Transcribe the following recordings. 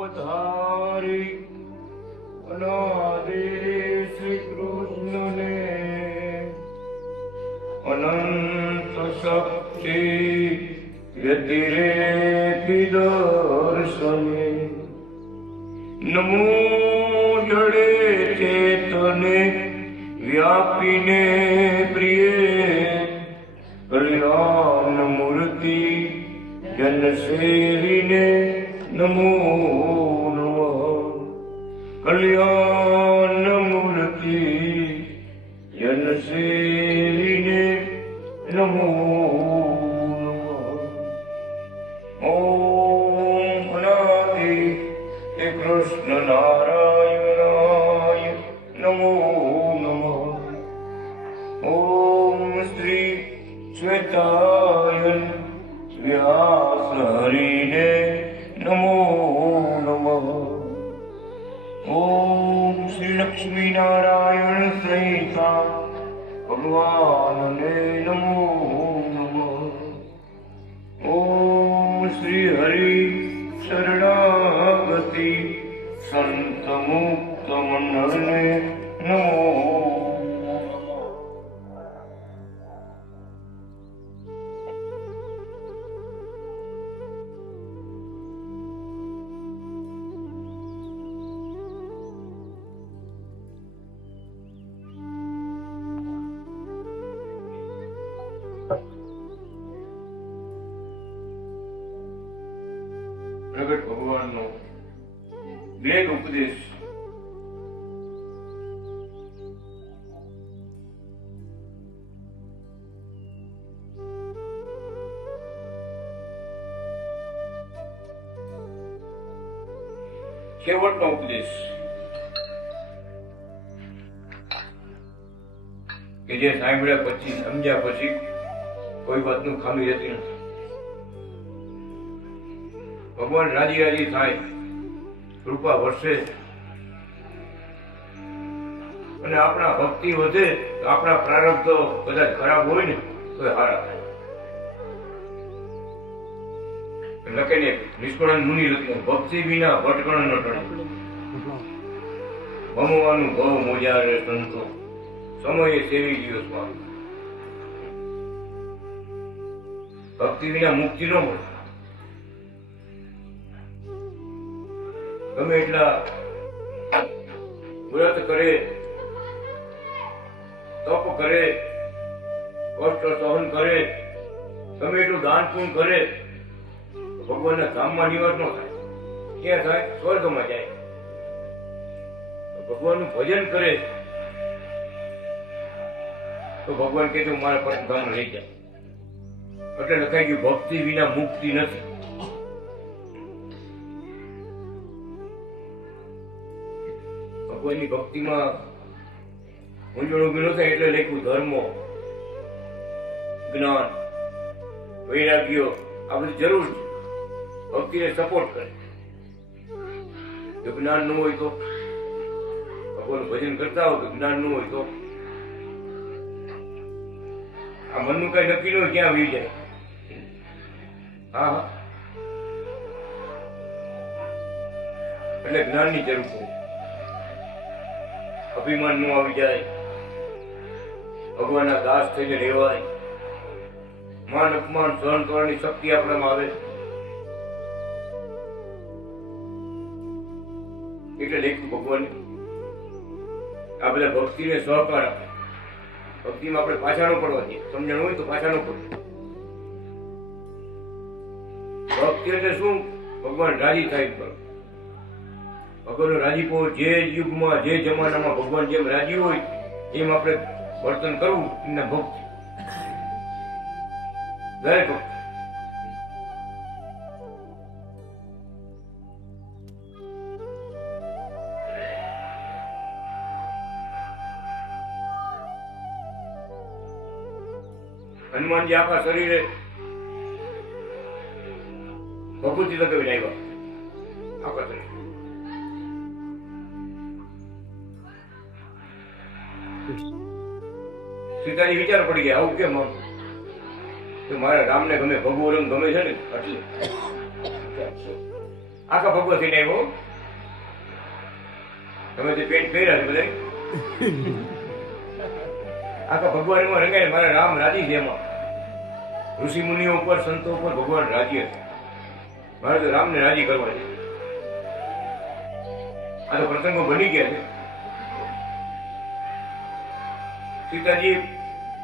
પધારી અનાદિ શ્રી કૃષ્ણને અનંત શક્તિ વ્યતિરેકી દર્શને નમો જડે ચેતને વ્યાપીને પ્રિય કલ્યાણ મૂર્તિ જન સેવીને નમો નમઃ કલ્યાણ મૂર્તિ જન સેવીને નમો નમઃ ઓમ અનાદિ કૃષ્ણ નારાયણાય નમો નમઃ ઓમ શ્રી શ્વેતાયન વ્યાસ હરિને નમો નમઃ ઓમ શ્રી લક્ષ્મી નારાયણ સંહિતા ભગવાનને નમો નમઃ ઓમ શ્રી હરિ શરણાગતિ સંત મુક્ત મંડળને નમો પ્રગટ ભગવાનનો વેદ ઉપદેશ છેવટનો ઉપદેશ કે જે સાંભળ્યા પછી સમજ્યા પછી કોઈ વાતનું ખામી રહેતી નથી. ભગવાન રાજી રાજી થાય, કૃપા વર્ષે અને આપણા ભક્તિ વધે તો આપણા પ્રારબ્ધ તો કદાચ ખરાબ હોય ને તો સારા થાય. લખેને નિષ્કળન મુનિ લખ્યું, ભક્તિ વિના ભટકણ ન ટણે, ભમવાનું ભવ મોજા રે સંતો, સમયે સેવી ગયો સ્વામી. ભક્તિ વિના મુક્તિ ન મળે. ગમે એટલા વ્રત કરે, તપ કરે, કષ્ટ સહન કરે, ગમે એટલું દાન પૂર્ણ કરે, ભગવાનના ધામમાં નિવાસ ન થાય. ક્યાં થાય? સ્વર્ગમાં જાય. ભગવાનનું ભજન કરે તો ભગવાન કે તું મારા પરમ ધામ લઈ જાય. એટલે લખાઈ ગયું, ભક્તિ વિના મુક્તિ નથી. ભગવાનની ભક્તિમાં મૂંઝવણ ઉભી ન થાય એટલે લખ્યું, ધર્મ, જ્ઞાન, વૈરાગ્ય આ બધી જરૂર છે. ભક્તિને સપોર્ટ કરે. જો જ્ઞાન ન હોય તો, ભગવાનનું ભજન કરતા હોય તો જ્ઞાન ન હોય તો આ મનનું કઈ નક્કી ન હોય ક્યાં વી જાય. હા, એટલે જ્ઞાનની જરૂર છે. અભિમાન નું આવી જાય, ભગવાનના દાસ થઈને રહેવાય, માન અપમાન સહન કરવાની શક્તિ આપણામાં આવે. એટલે લેખું ભગવાન આ બધા ભક્તિને સહકાર આપે. ભક્તિમાં આપણે પાછા ન પડવા દઈએ. સમજણ હોય તો પાછા ન પડવું. ભક્તિ એટલે શું? ભગવાન રાજી થાય કરો. ભગવાનનો રાજીપો જે યુગમાં જે જમાનામાં ભગવાન જેમ રાજી હોય એમ આપણે વર્તન કરવું. એમના ભક્તિ દરેક ભક્તિ. હનુમાનજી આખા શરીરે ભભૂતિ લગાવીને આવ્યા. આખા શરીર સીતાજી વિચાર પડી ગયા, આવું કેમ? આમ તો મારા રામને ગમે, ભગવો રંગ ગમે છે ને એટલે આખા ભગવો થઈને આવ્યો. તમે જે પેન્ટ પહેર્યા છે બધા આખા ભગવાનમાં રંગાય. મારા રામ રાજી છે એમાં. ઋષિ મુનિઓ ઉપર સંતો ઉપર ભગવાન રાજી છે. મારે તો રામને રાજી કરવા છે. આ તો પ્રસંગો બની ગયા છે. સીતાજી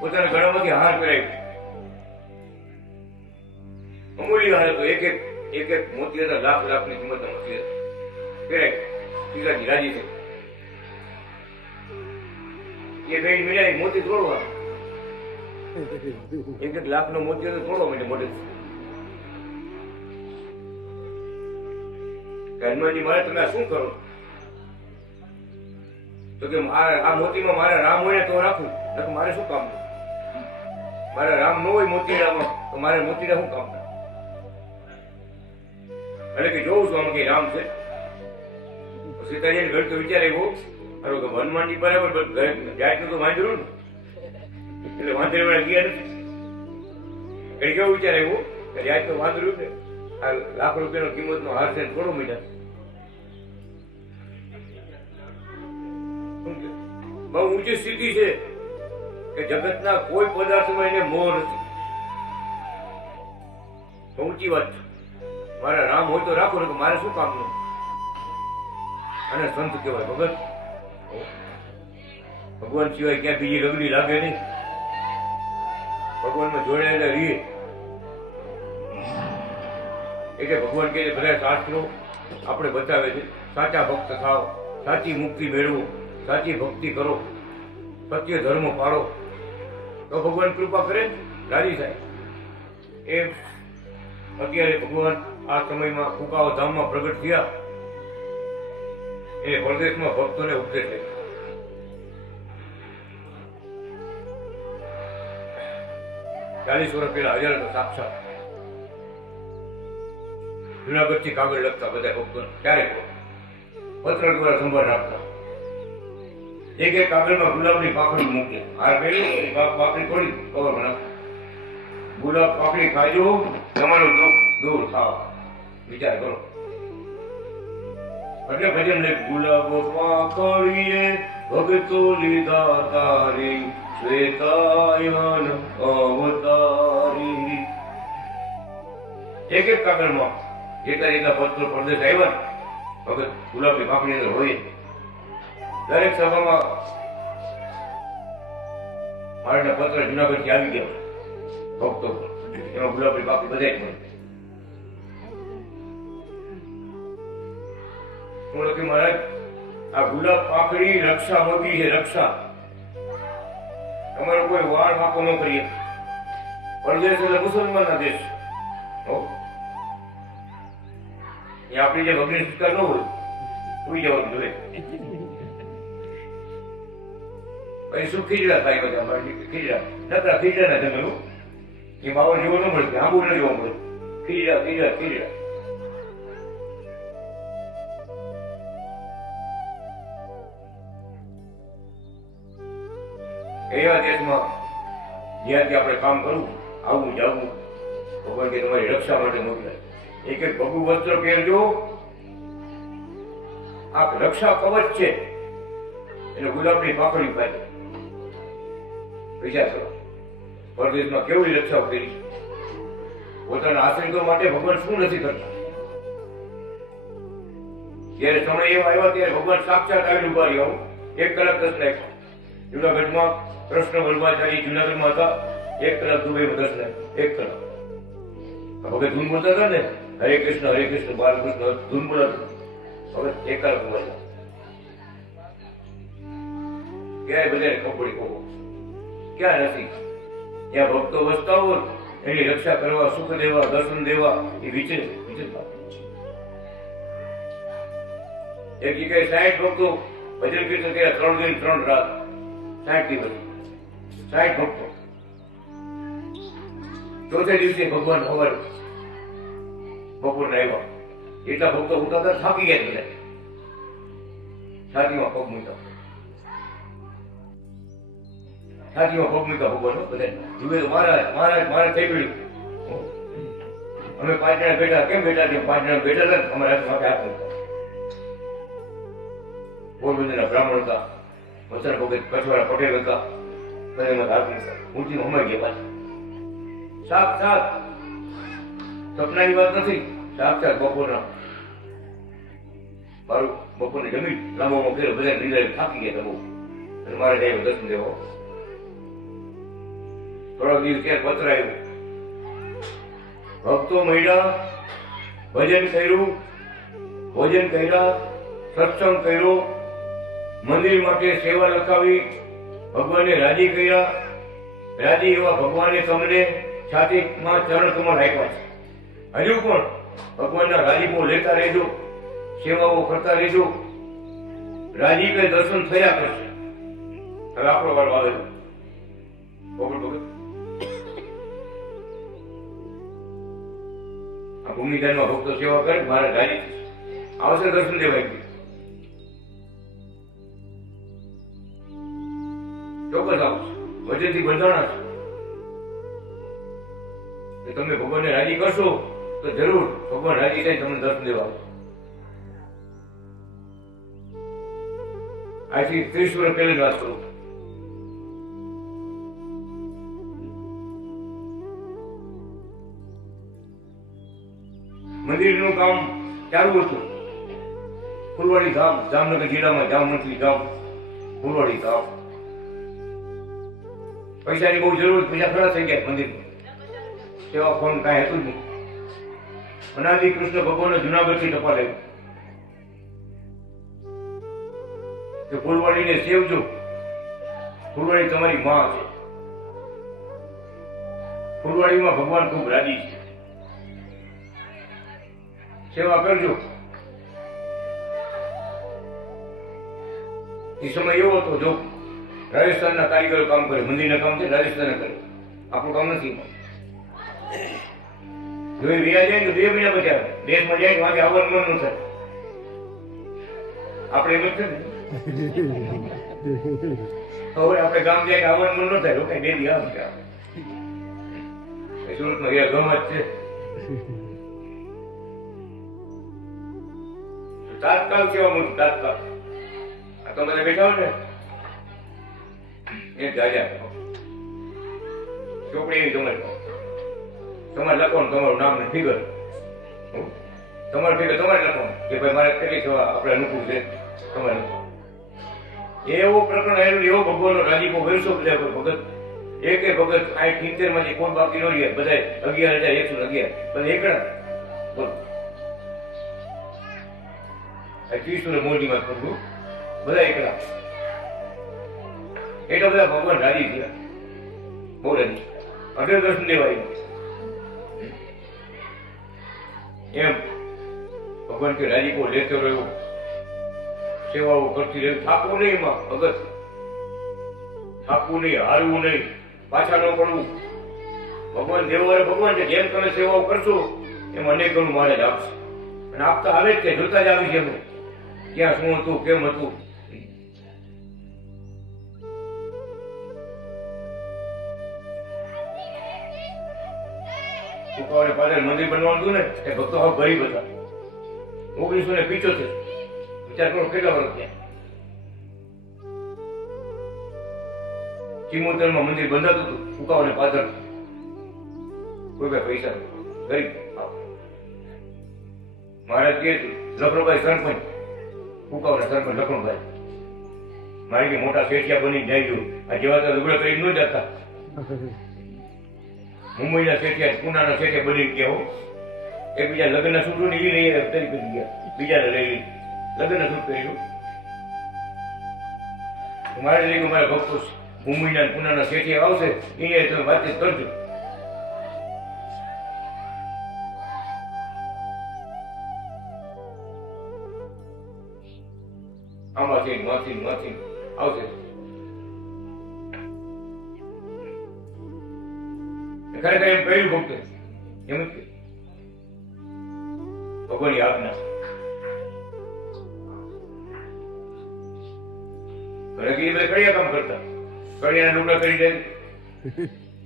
પોતાના ગળામાંથી હાર પહેરાવ્યો. અમૂલ્ય હાર હતો. એક એક મોતી હતા. લાખની કિંમત મોતી હતા. પહેરાય. સીતાજી રાજી છે. એ બેન મિલાય મોતી તોડવા. એક લાખનો મોતી હતો તોડવા માટે મોટે. હનુમાનજી મારે તમે આ શું કરો? તો કે આ મોતીમાં મારા રામ હોય ને તો રાખું. મારે શું કામ? મારા રામ ન હોય મોતીડામાં તો મારે મોતીડા શું કામ? એટલે કે જોઉં છું આમાં કઈ રામ છે. સીતાજી ઘર તો વિચારે બહુ સારું કે હનુમાનજી બરાબર જાતનું તો વાંધરું ને એટલે વાંધરે વાળા ગયા નથી. કઈ કેવું વિચારે એવું કે જાત તો વાંધરું ને આ લાખ રૂપિયાનો કિંમતનો હાર છે થોડો મહિના બહુ ઊંચી સ્થિતિ છે કે જગતના કોઈ પદાર્થમાં એને મોહ નથી. ઊંચી વાત છે. મારા રામ હોય તો રાખો ને મારે શું કામ નું? અને સંત કહેવાય ભગત. ભગવાન સિવાય ક્યાં બીજી રગડી લાગે નહીં. ભગવાનમાં જોડાયેલા રહીએ એટલે ભગવાન કહે છે બધા શાસ્ત્રો આપણે બતાવે છે સાચા ભક્ત થાવ, સાચી મુક્તિ મેળવો, સાચી ભક્તિ કરો, સત્ય ધર્મ પાળો તો ભગવાન કૃપા કરે, રાજી થાય. એ અત્યારે ભગવાન આ સમયમાં ફુકાઓ ધામમાં પ્રગટ થયા. એ પરદેશમાં ભક્તોને ઉપદેશ છે. ચાલીસ વર્ષ પહેલા હાજર હતા સાક્ષાત. જુનાગઢ થી કાગળ લખતા બધા ભક્તો ક્યારેક પત્ર દ્વારા સંભાળ રાખતા. એક એક કાગળમાં ગુલાબની પાકડી મૂકે. આ પેલી પાકડી થોડી કવરમાં નાખે. ગુલાબ પાકડી ખાજો તમારું દુઃખ દૂર થાવ. વિચાર કરો. એટલે ભજન લે ગુલાબો પાકડીએ ભગતો લીધા તારી શ્વેતાયન અવતારી. એક એક કાગળમાં જેટલા જેટલા પત્રો પ્રદેશ આવ્યા ભગત ગુલાબની પાકડી અંદર હોય. દરેક સભામાં મારા પત્ર જુનાગઢ થી આવી ગયા ભક્તો. એમાં ગુલાબની પાકડી બધા જ મળે. મહારાજ આ ગુલાબ પાકડી રક્ષા મોટી છે. રક્ષા તમારો કોઈ વાળ વાંકો ન કરીએ. પરદેશ એટલે મુસલમાનના દેશ. આપણી જે ભગની સંસ્કાર ન હોય ઉઈ જવાનું જોઈએ. પછી શું ખીજડા થાય બધા અમારે ખીજડા નકરા ખીજડા ના જંગલો એ બાવર જેવો ન મળે. આંબુ ન જોવા મળે. ખીજડા ખીજડા ખીજડા. એવા દેશમાં જ્યાંથી આપણે કામ કરવું આવવું જવું ભગવાન કે તમારી રક્ષા માટે મોકલાય. એક એક ભગુ વસ્ત્ર પહેરજો. આ રક્ષા કવચ છે. એને ગુલાબની પાકડી પાડી. વિચાર કરો પરદેશમાં કેવડી રક્ષાઓ કરી. પોતાના આશ્રિતો માટે ભગવાન શું નથી કરતા. જયારે સમય એવા આવ્યા ત્યારે ભગવાન સાક્ષાત આવીને ઉભા રહ્યા. 1 કલાક 10 મિનિટ જુનાગઢમાં કૃષ્ણ વલ્લભાચાર્ય જુનાગઢમાં હતા. 1 કલાક દુબઈમાં 10 મિનિટ 1 કલાક ભગત ધૂન બોલતા હતા ને હરે કૃષ્ણ બાલકૃષ્ણ ધૂન બોલાતા. હવે 1 કલાક બોલતા ક્યાંય બધાને કપડી કહો ક્યાં નથી. ત્યાં ભક્તો વસતા હોય એની રક્ષા કરવા, સુખ દેવા, દર્શન દેવા એ વિચિત્ર એક જગ્યાએ 60 ભક્તો ભજન કીર્તન કર્યા. 3 દિન 3 રાત 60 દિવસ 60 ભક્તો. ચોથે દિવસે ભગવાન સવાર બપોરના આવ્યા. એટલા ભક્તો ઉઠતા હતા થાકી ગયા બધા. છાતીમાં પગ મૂક્યા. છાતીમાં પગ મૂક્યા ભગવાન બધા જુએ તો મારા થઈ ગયું. અમે 5 જણા બેઠા, કેમ બેઠા કે 5 જણા બેઠા હતા, અમારા હાથમાં હાથ નહોતા. પોરબંદરના બ્રાહ્મણ હતા, વસણ ભગત કચવાડા પટેલ હતા, અને એમાં હાથ નહોતા. ઊંચી હમાઈ ગયા પાછા. સાક્ષાત સપનાની વાત નથી, સાક્ષાત બપોરના મારું બપોરને જમીન લાંબોમાં કર્યો, બધા નિંદ્રાએ થાકી ગયા હતા બહુ, અને મારે જાય દર્શન દેવો. થોડા દિવસ ત્યાં પત્ર આવ્યું, ભક્તો મળ્યા, ભજન કર્યું, ભોજન કર્યા, સત્સંગ કર્યો, મંદિર માટે સેવા લખાવી, ભગવાનને રાજી કર્યા. રાજી એવા ભગવાને તમને છાતીમાં ચરણ કમળ આપ્યા છે. હજુ પણ ભગવાનના રાજીપો લેતા રહેજો, સેવાઓ કરતા રહેજો. રાજીપે દર્શન થયા કરશે. હવે આપણો વારો આવે છે. આ ભૂમિદાનમાં ભક્તો સેવા કરે, મારે રાજી આવશે દર્શન દેવાય. ચોક્કસ આવશે. વચનથી બંધાણા છે. તમે ભગવાનને રાજી કરશો તો જરૂર ભગવાન રાજી થાય તમને દર્શન દેવા આવશે. આજથી 30 વર્ષ પહેલા વાત કરું. મંદિરનું કામ ચાલુ હતું. ફૂલવાડી ગામ, જામનગર જિલ્લામાં જામનગરી ગામ, ફૂલવાડી ગામ. પૈસાની બહુ જરૂર, પૈસા ખરા થઈ ગયા મંદિરમાં. સેવા ફોન કાંઈ હતું જ નહીં. અનાદિ કૃષ્ણ ભગવાન જુનાગઢથી ટપાલ આવ્યું કે ફૂલવાડીને સેવજો, ફૂલવાડી તમારી માં છે. ફૂલવાડીમાં ભગવાન ખૂબ રાજી છે, સેવા કરજો. એ સમય એવો હતો, જો રાજસ્થાનના કારીગરો કામ કરે, મંદિરના કામ છે રાજસ્થાનના કરે, આપણું કામ નથી. જો એ વ્યાજ જાય તો 2 મહિના પછી આવે, દેશમાં જાય વાગે આવવાનું મન ન થાય. આપણે એમ જ છે ને, હવે આપણે ગામ જાય કે આવવાનું મન ન થાય, લોકો ડેલી આવે છે. સુરતમાં એ ગમત છે. તાત્કાલ કેવા મળું, તાત્કાલ. આ તો બધા બેઠા હોય ને એ જાજા ચોપડી એવી તમારે લખવાનું, તમારું નામ ને ફિગર, તમારું ફિગર તમારે લખવાનું કે ભાઈ મારે કેટલી સેવા આપણે અનુકૂળ છે, તમારે એવો પ્રકરણ આવેલું. એવો ભગવાનનો રાજીપો વર્ષો બધા ભગત, એક ભગત 70 માંથી કોણ બાકી ન રહ્યા, બધા 11,111 બધા એકડા. બોલો 30 મોટી વાત કરું, બધા એકડા. એટલા બધા ભગવાન રાજી થયા, બહુ રાજી. અઢાર દર્શન દેવાય એમ ભગવાન કે રાજીપો લેતો રહ્યો, સેવાઓ કરતી રહ્યો. થાકવું નહીં એમાં ભગત, થાકવું નહીં, હારવું નહીં, પાછા ન પડવું. ભગવાન દેવવાળા ભગવાન છે, જેમ તમે સેવાઓ કરશો એમ અનેક ગણું મારે જ આપશે. અને આપતા આવે જ છે, જોતા જ આવી છે એમ ક્યાં શું હતું, કેમ હતું. પાછળ મંદિર બનવાનું હતું ને એ ભક્તો હવે ગરીબ હતા. 1975 વિચાર કરો કેટલા વર્ષ થયા. ચિમોતરમાં મંદિર બંધાતું હતું, ફૂકાઓને પાછળ કોઈ ભાઈ પૈસા ગરીબ. મહારાજ કે લખણભાઈ સરપંચ, ફૂકાઓના સરપંચ લખણભાઈ, મારી કે મોટા શેઠિયા બની જાય જો આ જેવા તો લુગડા કરી ન જતા. મુંબઈના શેઠિયા, પુનાના શેઠિયા બની ગયા. એકબીજા લગ્ન છૂટું ને એ લઈ કરી ગયા, બીજાને લઈ લગ્ન છૂટ કર્યું. મારે લઈ ગયું મારા ભક્તો મુંબઈના પુનાના શેઠિયા આવશે, એ તમે વાતચીત કરજો. આમાંથી માંથી આવશે. ખરેખર એમ કહ્યું ભક્ત એમ જ ભગવાનની આજ્ઞા. કડિયા કામ કરતા, કડિયાના લુગડા કરી જાય,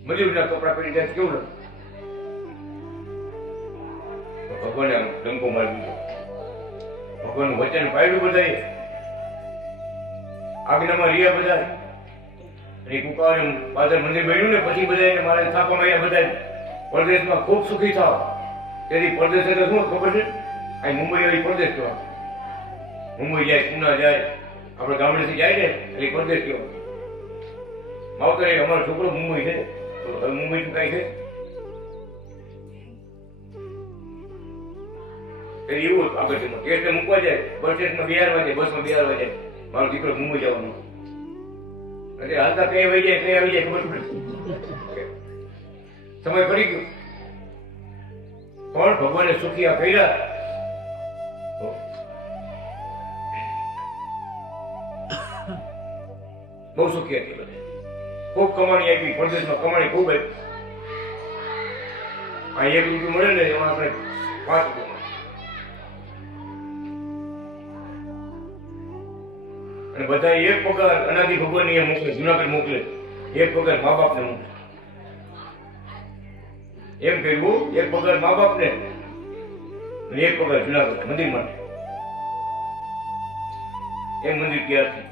મજૂરના કપડા કરી જાય, કેવું લાગે. ભગવાને આમ ડંકો મારી દીધો. ભગવાનનું વચન પાડ્યું બધાએ, આજ્ઞામાં રહ્યા બધા. અને કુકાવાને પાદર મંદિર બન્યું ને પછી બધાને મારે થાપા માર્યા બધા પરદેશમાં ખૂબ સુખી થાવ. તેથી પરદેશ એટલે શું ખબર છે? અહીં મુંબઈ એવી પરદેશ કહેવાય. મુંબઈ જાય, પુના જાય, આપણે ગામડેથી જાય ને એટલે પરદેશ કહેવાય. માવતર અમારો છોકરો મુંબઈ છે, તો હવે મુંબઈ શું કાંઈ છે? એવું આગળ ટેસ્ટને મૂકવા જાય, બસ સ્ટેશનમાં બિહારવા જાય, બસમાં બિહારવા જાય, મારો દીકરો મુંબઈ જવાનો. એટલે હાલતા કઈ આવી જાય, કઈ આવી જાય ખબર પડે. સમય ફરી ગયો. પણ ભગવાને સુખી આ કર્યા. બહુ સુખી હતી બધે. ખૂબ કમાણી આપી, પરદેશમાં કમાણી ખૂબ આપી. આ 1 રૂપિયો મળે ને એમાં આપણે 5 રૂપિયા. અને બધા એક પગાર અનાદિ ભગવાન ને મોકલે, જુનાગઢ મોકલે, એક પગાર મા બાપ ને મોકલે. એમ કર્યું, એક પગાર મા બાપ ને અને એક પગાર જુનાગઢ મંદિર માટે. એમ મંદિર તૈયાર છે.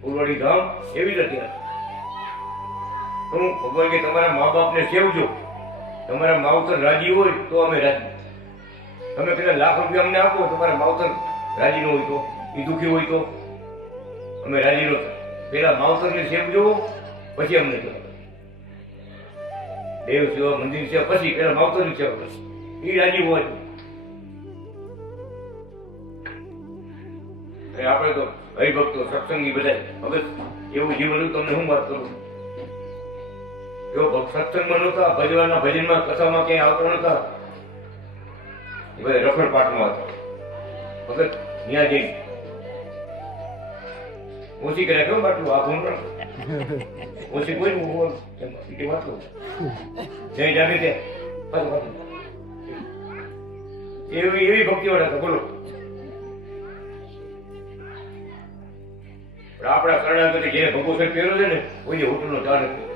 ફૂલવાડી ધામ એવી રીતે તૈયાર. હું ભગવાન કે તમારા મા બાપ ને સેવજો, તમારા માવતર રાજી હોય તો અમે રાજી. તમે પેલા લાખ રૂપિયા અમને આપો, તમારા માવતર રાજી ન હોય તો, એ દુઃખી હોય તો અમે રાજી નો. પેલા માવતરને સેવજો, પછી અમને કરો. દેવ સેવા, મંદિર સેવા, પછી પેલા માવતરની સેવા કરશે. એ રાજી હોય. આપણે તો હરિભક્તો, સત્સંગી બધા હવે એવું જીવન તમને હું વાત કરું. એવો સત્સંગમાં નહોતા, ભજવાના ભજનમાં, કથામાં ક્યાંય આવતા નહોતા. એ બધા રખડપાટમાં હતા. ભગત ત્યાં જઈ ઓછી કર્યા કેવું બાટલું આ ઘૂમ ઓછી કોઈ વાંચલું જય જાગે ત્યાં એવી ભક્તિ વાળા હતા. બોલો આપણા શરણાગતિ જે ભગવત પહેરો છે ને, કોઈ હોટલનો ચા નથી.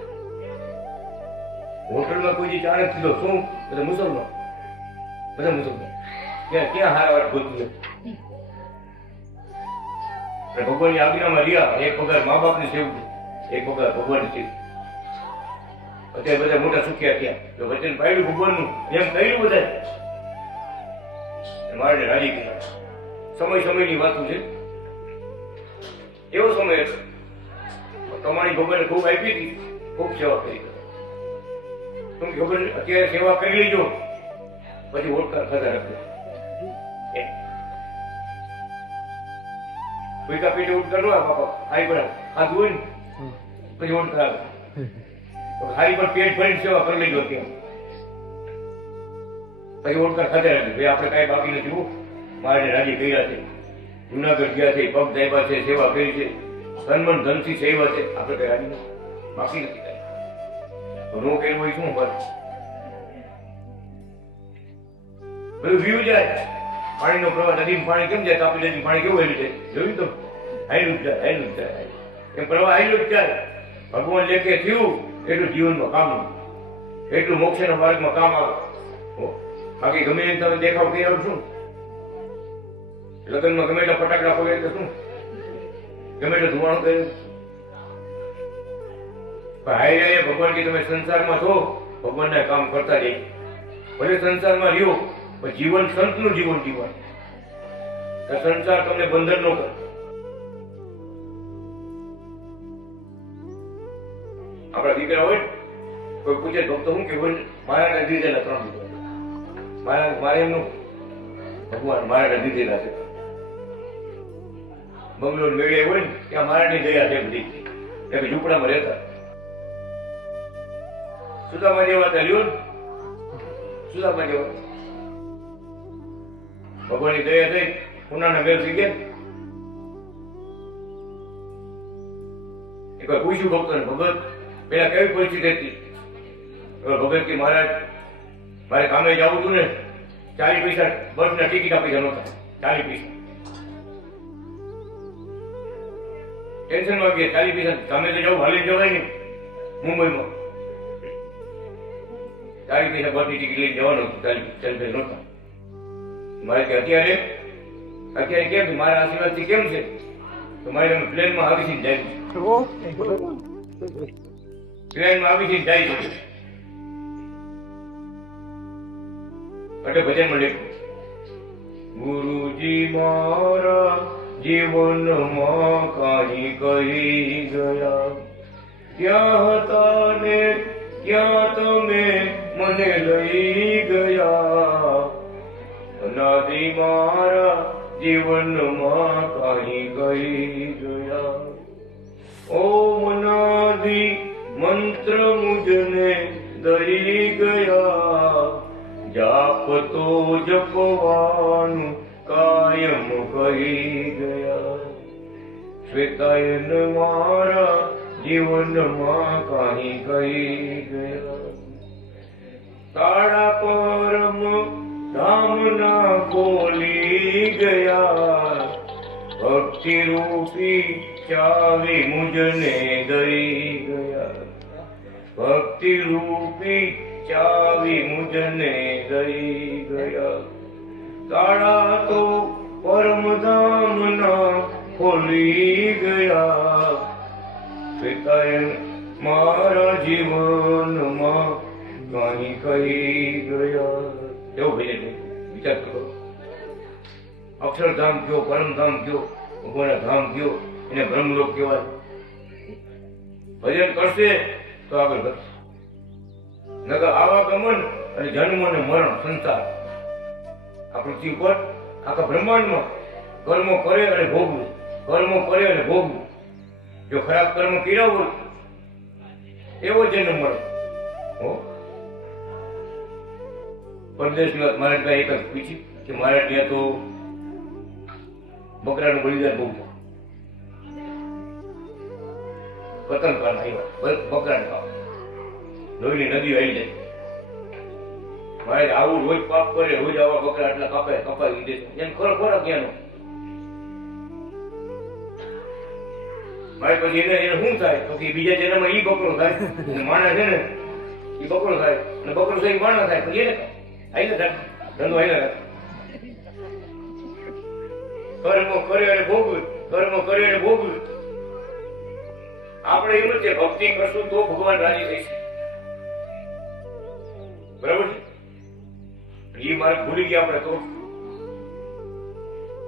હોટલમાં કોઈ ચા નથી લીધો. શું? બધા મુસલમાન, બધા મુસલમાન. ક્યાં હારા વાર ગોતું. ભગવાનની આજ્ઞામાં રહ્યા. એક પગાર મા બાપ ને સેવવું, એક પગાર ભગવાન સેવ. અત્યારે બધા મોટા સુખ્યા થયા. જો વચન પાડ્યું ભગવાનનું, એમ કહ્યું બધા મારે રાજી કર્યા. સમય સમયની વાતો છે. એવો સમય હતો તમારી ભગવાને ખૂબ આપી હતી, ખૂબ સેવા કરી. શું ખબર? અત્યારે સેવા કરી લેજો, પછી ઓળખાણ થતા રાખજો. પૈસા પેટે ઉઠતા ન બાપા, હારી પર ખાધું હોય ને પછી ઓળખાણ આવે. હારી પર પેટ ભરીને સેવા કરી લેજો. ત્યાં પછી ઓળખાણ થતા રાખજો. ભાઈ આપણે કાંઈ બાકી નથી. મારે રાજી કર્યા છે, જુનાગઢ ગયા છે, પગ દાયબા છે, સેવા કરી છે, ધનમન ધનથી સેવા છે. આપણે કઈ રાજી બાકી નથી. કાંઈ નો કર્યું હોય શું બસ બધું વ્યૂ જાય. પાણીનો પ્રવાહ, નદીમાં પાણી કેમ જાય? તાપી નદી પાણી કેવું હેલું જાય? જોયું તો હાયલું જ જાય, હાયલું જ જાય. એમ પ્રવાહ હાયલું જ જાય. ભગવાન લેખે થયું એટલું જીવનમાં કામ, એટલું મોક્ષના માર્ગમાં કામ આવે. બાકી ગમે એમ તમે દેખાવ કરી આવો શું? લગ્નમાં ગમે એટલા ફટાકડા પગે તો શું? ગમે એટલું ધુમાડું કર્યું. હાય ભગવાન કે તમે સંસારમાં છો, ભગવાનના કામ કરતા જઈ. ભલે સંસારમાં રહ્યો, પણ જીવન સંતનું જીવન જીવન. સંસાર તમને બંધન નો કરે. આપણા દીકરા હોય કોઈ પૂછે ભક્તો હું કે મારા દીધેલા 3 દીકરા, મારે એમનું ભગવાન મારા દીધેલા છે. બંગલો મેળે હોય ને ત્યાં મારાની દયા છે બધી. એટલે ઝૂંપડામાં રહેતા. સુદામા જેવા હતા લ્યો ને, સુદામા જેવા. ભગવાનની દયા થઈ, ઉનાના મેળ થઈ ગયા. એકવાર પૂછ્યું ભક્તોને, ભગત પેલા કેવી પરિસ્થિતિ હતી? ભગત કે મહારાજ મારે કામે જવું હતું ને, 40 પૈસા બસના ટિકિટ આપી નહોતા. 40 પૈસા ટેન્શનમાં ગયા. 40 પૈસા કામે તો જવું, હાલી જવાય ને મુંબઈમાં. 40 પૈસા બસની ટિકિટ લઈને જવાનું હતું, 40 પૈસા નહોતા. મારે કે અત્યારે કેમ છે? મારા આશીર્વાદથી કેમ છે? તો મારે તમે પ્લેનમાં આવી છે જાય છે. પ્લેનમાં આવી છે જાય છે. એટલે ભજનમાં લખ્યું, ગુરુજી મારા જીવનમાં કાંઈ કહી ગયા, ક્યાં હતા ને ક્યાં તમે મને લઈ ગયા, અનાદિ મારા જીવનમાં કાંઈ કહી ગયા, ઓમ અનાદિ મંત્ર મુજને દઈ ગયા, જાપતો જપવાનું કાયમ કહી ગયા, શ્વેતાયન મારા જીવનમાં કાંઈ કહી ગયા, કાળા પરમ ધામના ખોલી ગયા, ભક્તિ રૂપી ચાવી મુજને દઈ ગયા, ભક્તિ રૂપી ચાવી મુજને દઈ ગયા, તાળા તો પરમધામના ખોલી ગયા, પિતાયન મારા જીવનમાં કાંઈ કહી ગયા. એવું ભજન વિચાર કરો. અક્ષરધામ કયો, પરમધામ કયો, ભગવાનના ધામ કયો, એને બ્રહ્મલોક કહેવાય. ભજન કરશે તો આગળ વધશે. નકર આવાગમન અને જન્મ અને મરણ સંસાર આ પૃથ્વી ઉપર આખા બ્રહ્માંડમાં કર્મો કરે અને ભોગવું, કર્મો કરે અને ભોગવું. જો ખરાબ કર્મ કર્યા હોય એવો જન્મ મળે. હો પરદેશની વાત મહારાજ ભાઈ એક જ પૂછી કે મહારાજ ત્યાં તો બકરાનું બલિદાન બહુ થાય, પતંગ ખાના આવ્યા બકરાને ખાવા, લોહીની નદી આવી જાય. મારે આવું રોજ પાપ કરે, રોજ આવા બકરા આટલા કપાઈ દે, એમ ખરો ક્યાંનો. મારે પછી એને શું થાય તો કે બીજા જન્મમાં ઈ બકરો થાય, માણસ છે ને ઈ બકરો થાય, અને બકરો થઈ માણસ થાય, પછી એને આઈને થાય ધંધો આઈને થાય. કર્મ કરે અને ભોગવું, કર્મ કરે અને ભોગવું. આપણે એમ છે ભક્તિ કરશું તો ભગવાન રાજી થશે. બરાબર છે? એ મારે ભૂલી ગયા આપણે તો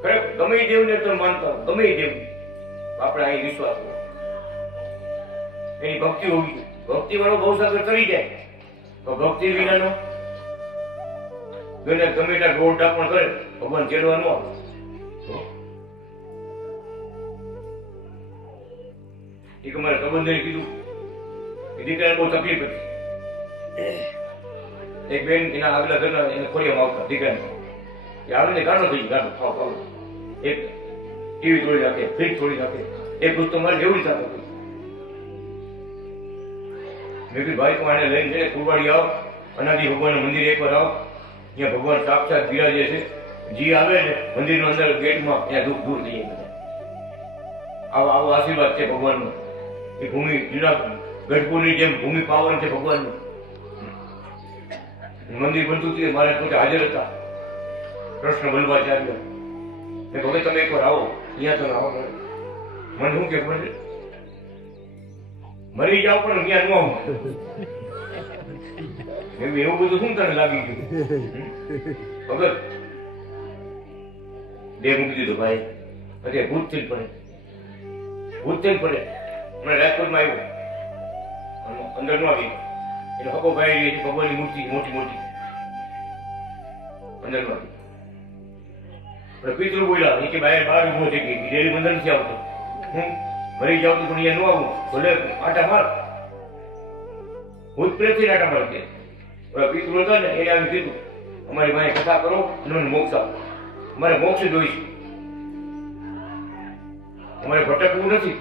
ખરેખર ગમે દેવને તો માનતા, ગમે દેવ આપણે અહીં વિશ્વાસ કરો, એની ભક્તિ હોવી જોઈએ. ભક્તિ વાળો ભવસાગર તરી જાય તો ભક્તિ વિનાનો ગમે ત્યાં ગોળ ડાપણ કરે ભગવાન ચેડવા ન આવે. એક અમારે સંબંધે કીધું કે દીકરાને બહુ તકલીફ હતી. એક બેન એના આગલા ઘરના એને ખોડિયામાં આવતા દીકરાને એ આવે ને ગાડો થઈ ગાડો ખાવ ખાવ, એક ટીવી તોડી નાખે, ફ્રીજ તોડી નાખે, એક વસ્તુ મારે જેવું સાથે. મેં કીધું ભાઈ તું આને લઈને જઈને કુરવાડી આવ, અનાદિ ભગવાનનું મંદિર એકવાર આવ, ત્યાં ભગવાન સાક્ષાત બિરાજે છે. જી આવે ને મંદિરનો અંદર ગેટમાં ત્યાં દુઃખ દૂર થઈ જાય. આવો આશીર્વાદ છે ભગવાનનો. એ ભૂમિ જુના ગઢપુરની જેમ ભૂમિ પાવન છે ભગવાનનું. મંદિર બનતું હતું મારે પોતે હાજર હતા, કૃષ્ણ વલ્લભાચાર્ય. હવે તમે એકવાર આવો, અહીંયા તમે આવો. મને શું કે ખબર છે, મરી જાવ પણ ત્યાં ન આવું. એવું બધું શું તને લાગી ગયું? ભગત બે મૂકી દીધો ભાઈ, પછી ભૂત થઈ પડે, ભૂત થઈ પડે. મને રાજકોટમાં આવ્યો, અંદર નો આવી, એનો હકો ભાઈ ભગવાનની મૂર્તિ મોટી મોટી અંદર નો આવી. પિતૃ બોલ્યા કે ભાઈ બહાર ઉભો થઈ ગઈ, ડેરી બંધ નથી આવતો, હું મરી જાઉં તો પણ અહીંયા ન આવું, ભલે આટા માર. ભૂત પ્રેત થી આટા માર કે પિતૃ હતા ને એને આવી કીધું અમારી ભાઈ કથા કરો અને મને મોક્ષ આપો, અમારે મોક્ષ જોઈશું, અમારે ભટકવું નથી.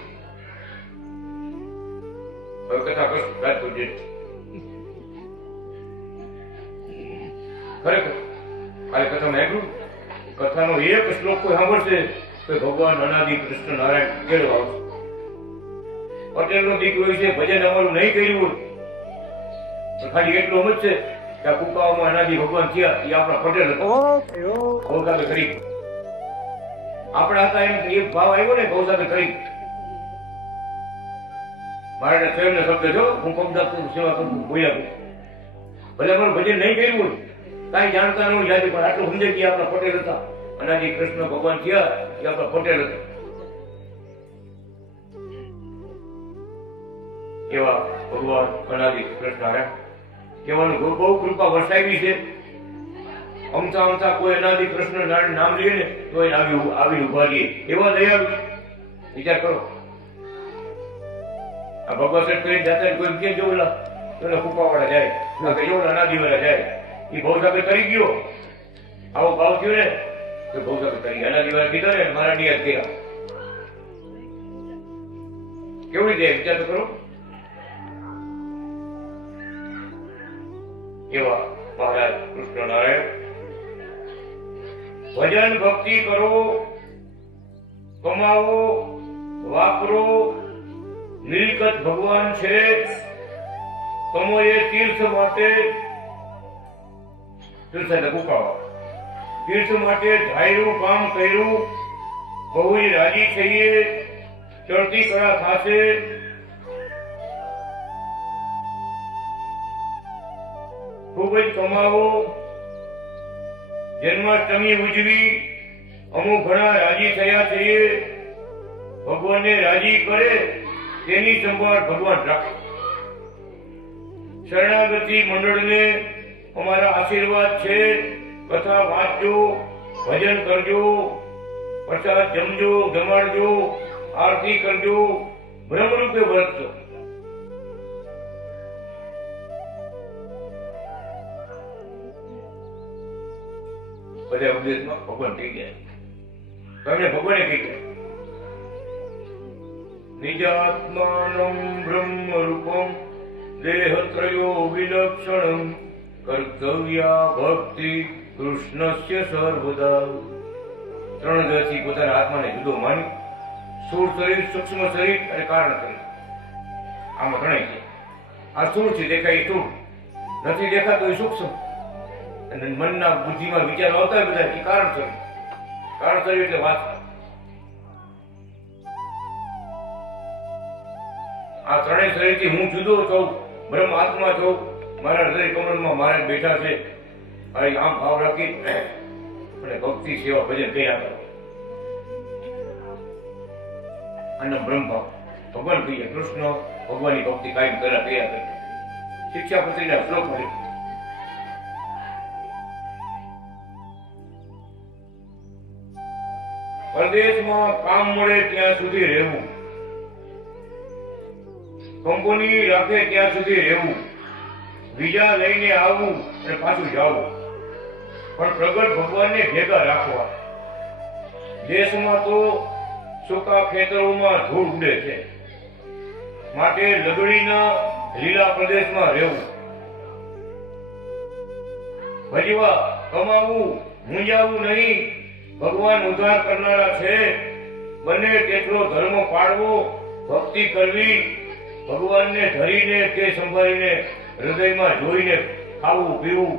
હવે કથા કરશું રાજકોટ જઈને. ખરેખર આ કથામાં આવ્યું, કથાનો એક શ્લોક કોઈ સાંભળશે તો ભગવાન અનાદિ કૃષ્ણ નારાયણ કેળો આવશે. પટેલનો દીકરો છે, ભજન અમારું નહીં કર્યું હોય તો ખાલી એટલું સમજશે કે કુકાઓમાં અનાદિ ભગવાન થયા એ આપણા પટેલ હતા. ગૌસાગર તરીકે આપણા હતા એમ એક ભાવ આવ્યો ને ગૌસાગર તરીકે. મારે સ્વયંને શબ્દ જો હું પગદાર સેવા કરું બોલ્યા કરું. ભલે મારું ભજન નહીં કર્યું હોય કાંઈ જાણતા ન યાદ પણ આટલું સમજે કે આપણા પટેલ હતા. અનાદિ કૃષ્ણ ભગવાન થયા એ આપણા પટેલ હતા. એવા ભગવાન અનાદિ કૃષ્ણ રહ્યા કહેવાનું બહુ કૃપા વરસાવી છે. અમથા અમથા કોઈ અનાદિ કૃષ્ણ નામ લે ને તો એને આવી ઉભા રહીએ એવા દયાળુ. વિચાર કરો આ ભગવાન કરી જાતા કોઈ ક્યાં જોલા તો કૃપાવાળા જાય કે જોલા અનાદિવાળા જાય એ ભવસાગર કરી ગયો. આવો ભાવ થયો ને તો ભવસાગર કરી અનાદિવાળા કીધો ને મારા નિયત કર્યા. કેવી રીતે વિચાર તો કરો. એવા મહારાજ કૃષ્ણ નારાયણ ભજન ભક્તિ કરો, કમાવો, વાપરો, મિલકત ભગવાન છે. તમોએ તીર્થ માટે તીર્થ માટે ધાર્યું કામ કર્યું, બહુ રાજી થઈએ, ચડતી કળા થાશે. ખૂબ જ કમાવો, જન્માષ્ટમી ઉજવી, અમુક ઘણા રાજી થયા છીએ. ભગવાનને રાજી કરે તેની સંભાળ ભગવાન રાખે. શરણાગતિ મંડળને અમારા આશીર્વાદ છે. કથા વાંચજો, ભજન કરજો, પ્રસાદ જમજો, જમાડજો, આરતી કરજો, બ્રહ્મરૂપે વર્તજો. બધા ઉપદેશમાં ભગવાન કહી ગયા. તમને ભગવાને કહી ગયા નિજાત્માનમ બ્રહ્મ રૂપમ દેહત્રયો વિલક્ષણમ કર્તવ્યા ભક્તિ કૃષ્ણસ્ય સર્વદા. ત્રણ દેહથી પોતાના આત્માને જુદો માની સ્થૂળ શરીર, સૂક્ષ્મ શરીર અને કારણ શરીર. આમાં ત્રણેય છે. આ સ્થૂળ છે, દેખાય સ્થૂળ, નથી દેખાતો એ સૂક્ષ્મ, અને મનના બુદ્ધિમાં વિચારો આવતા બધા એ કારણ શરીર. કારણ શરીર એટલે વાત. આ ત્રણેય શરીરથી હું જુદો છું, બ્રહ્મ આત્મા છું. મારા હૃદય કમળમાં મહારાજ બેઠા છે. આમ ભાવ રાખી અને ભક્તિ સેવા ભજન કર્યા કરો. અને બ્રહ્મ ભાવ ભગવાન કહીએ કૃષ્ણ ભગવાનની ભક્તિ કાયમ કર્યા કરે. શિક્ષાપત્રીના શ્લોક મળે પરદેશમાં કામ મળે ત્યાં સુધી રહેવું, કંપની રાખે ત્યાં સુધી રહેવું, વિઝા લઈને આવવું અને પાછું જવું, પણ પ્રગટ ભગવાનને ભેગા રાખવા. દેશમાં તો સૂકા ખેતરોમાં ધૂળ ઉડે છે, માટે લગડીના લીલા પ્રદેશમાં રહેવું. ભજવા, કમાવું, મૂંઝાવું નહીં. ભગવાન ઉદ્ધાર કરનારા છે. બંને તેટલો ધર્મ પાળવો, ભક્તિ કરવી, ભગવાનને ધરીને કે સંભાળીને હૃદયમાં જોઈને ખાવું પીવું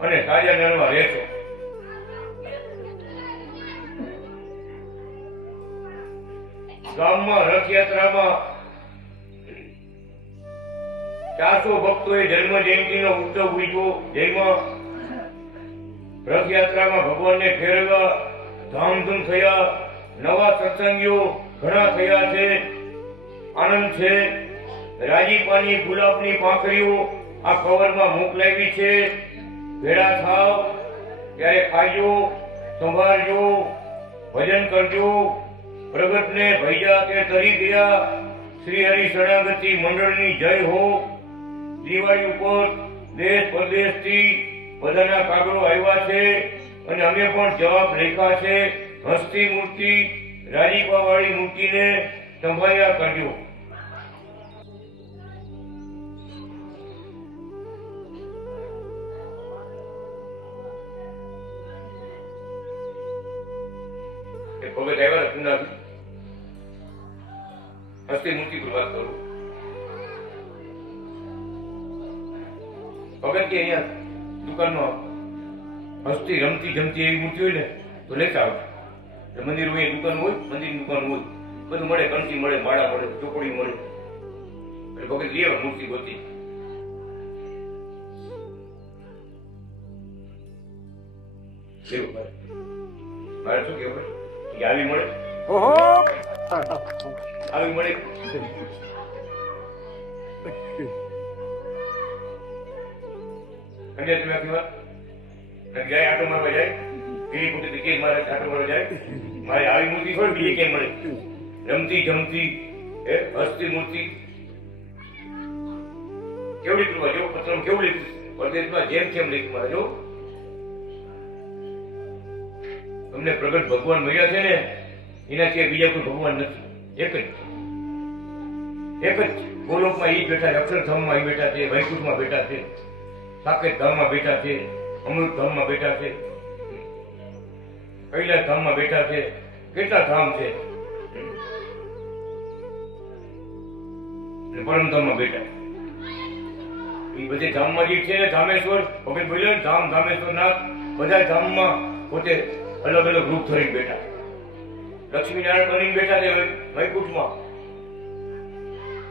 અને તાજા નરવા રહેશો. ગામમાં રથયાત્રામાં 400 ભક્તોએ જન્મ જયંતિનો ઉત્સવ ઉજવ્યો. જેમાં રથયાત્રામાં ભગવાનને ફેરવવા ધામધૂમ થયા. નવા સત્સંગીઓ ઘણા થયા છે. આનંદ છે. રાજીપાની ગુલાબની પાંખડીઓ આ કવરમાં મોકલાવી છે. ભેળા થાવ ત્યારે ખાજો, સંભાળજો, ભજન કરજો. પ્રગટને ભૈજા કે તરી ગયા. શ્રી હરિ શરણાગતિ મંડળની જય હો. દિવાળી ઉપર દેશ પરદેશથી બધાના કાગળો આવ્યા છે અને અમે પણ જવાબ લખ્યા છે. હસ્તી મૂર્તિ, રાજીપા વાળી મૂર્તિને સંભાળ્યા કરજો. ભગત આવ્યા પુનાથી હસ્તી મૂર્તિ પર વાત કરું. ભગત કે અહીંયા દુકાનમાં હસતી રમતી જમતી એવી મૂર્તિ હોય ને તો લેતા આવે. મંદિર હોય દુકાન હોય, મંદિરની દુકાન હોય, બધું મળે, કંઠી મળે, માળા મળે, ચોપડી મળે. એટલે ભગત લઈ આવે મૂર્તિ ગોતી. કેવું મારે શું કેવું કે આવી મળે, આવી મળે. અને તમે આખી વાત જાય આટો મારવા જાય, પેલી પોતે કેસ મારે આટો મારવા જાય, મારે આવી મૂર્તિ થોડી બીજી કેમ મળે? રમતી જમતી હસતી મૂર્તિ. કેવડી કૃપા જો પત્રમાં કેવું લખ્યું, પરદેશમાં જેમ કેમ લખ્યું મારે જો. તમને પ્રગટ ભગવાન મળ્યા છે ને એના સિવાય બીજા કોઈ ભગવાન નથી. એક જ ગોલોકમાં એ બેઠા છે, અક્ષરધામમાં એ બેઠા છે, વૈકુંઠમાં બેઠા છે, સાકેત ધામમાં બેઠા છે, અમૃત ધામમાં બેઠા છે, કૈલાસ ધામમાં બેઠા છે. કેટલા ધામ છે? પરમધામમાં બેઠા. એ બધે ધામમાં જે છે ને ધામેશ્વર ભગત બોલ્યો ને ધામ ધામેશ્વર નાથ, બધા ધામમાં પોતે અલગ અલગ રૂપ ધરીને બેઠા. લક્ષ્મીનારાયણ બનીને બેઠા છે વૈકુંઠમાં,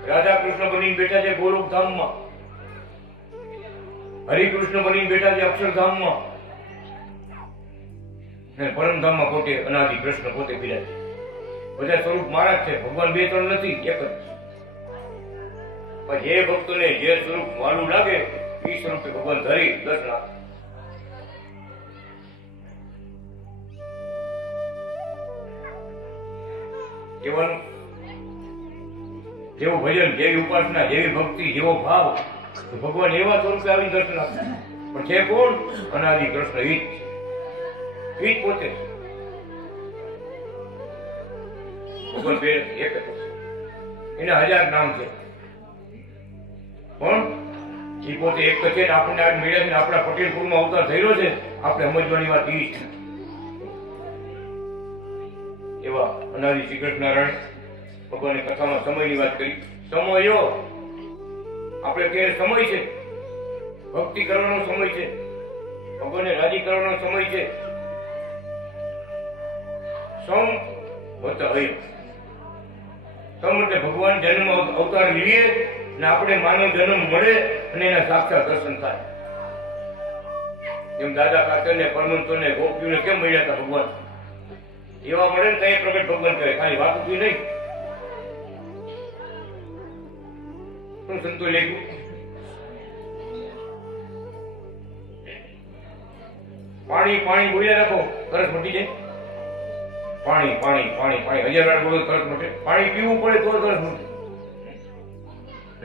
રાધા કૃષ્ણ બનીને બેઠા છે ગોલોક ધામમાં, હરિકૃષ્ણ બનીને બેઠા છે અક્ષરધામમાં, ને પરમધામમાં પોતે અનાદિ કૃષ્ણ પોતે બિરાજે. બધા સ્વરૂપ મારા જ છે, ભગવાન બે ત્રણ નથી, એક જ. પણ જે ભક્તોને જે સ્વરૂપ મારું લાગે એ સ્વરૂપે ભગવાન ધરી દર્શન આપે. કહેવાનું જેવું ભજન, જેવી ઉપાસના, જેવી ભક્તિ, જેવો ભાવ, તો ભગવાન એવા સ્વરૂપે આવીને દર્શન આપે. પણ છે કોણ? અનાદિ કૃષ્ણ ઈ જ પોતે. ભગવાન બે એક જ, એના 1000 નામ છે. પણ એ પોતે એક છે ને આપણને આજ મળ્યા છે ને આપણા પટેલપુરમાં અવતાર થયેલો છે. આપણે સમજવાની વાત એ છે. એવા અનાદિ શ્રી કૃષ્ણનારાયણ ભગવાનની કથામાં સમયની વાત કરી. સમયો આપણે કે સમય છે, ભક્તિ કરવાનો સમય છે, ભગવાનને રાજી કરવાનો સમય છે. સમ વત હય. સમ એટલે ભગવાન જન્મ અવતાર લઈએ ને આપણે માનવ જન્મ મળે અને એના સાક્ષાત દર્શન થાય. જેમ દાદા કાતર ને પરમંતો ને ગોપીઓને કેમ મળ્યા હતા ભગવાન, એવા મળે ને તો એ પ્રગટ ભગવાન કહે, ખાલી વાત ઉઠી નહીં. શું સંતો લેખું પાણી પાણી બોલ્યા રાખો તરસ મટી જાય. પાણી પાણી પાણી પાણી 1000 વાર બોલો તરસ મટે. પાણી પીવું પડે તો તરસ મટે.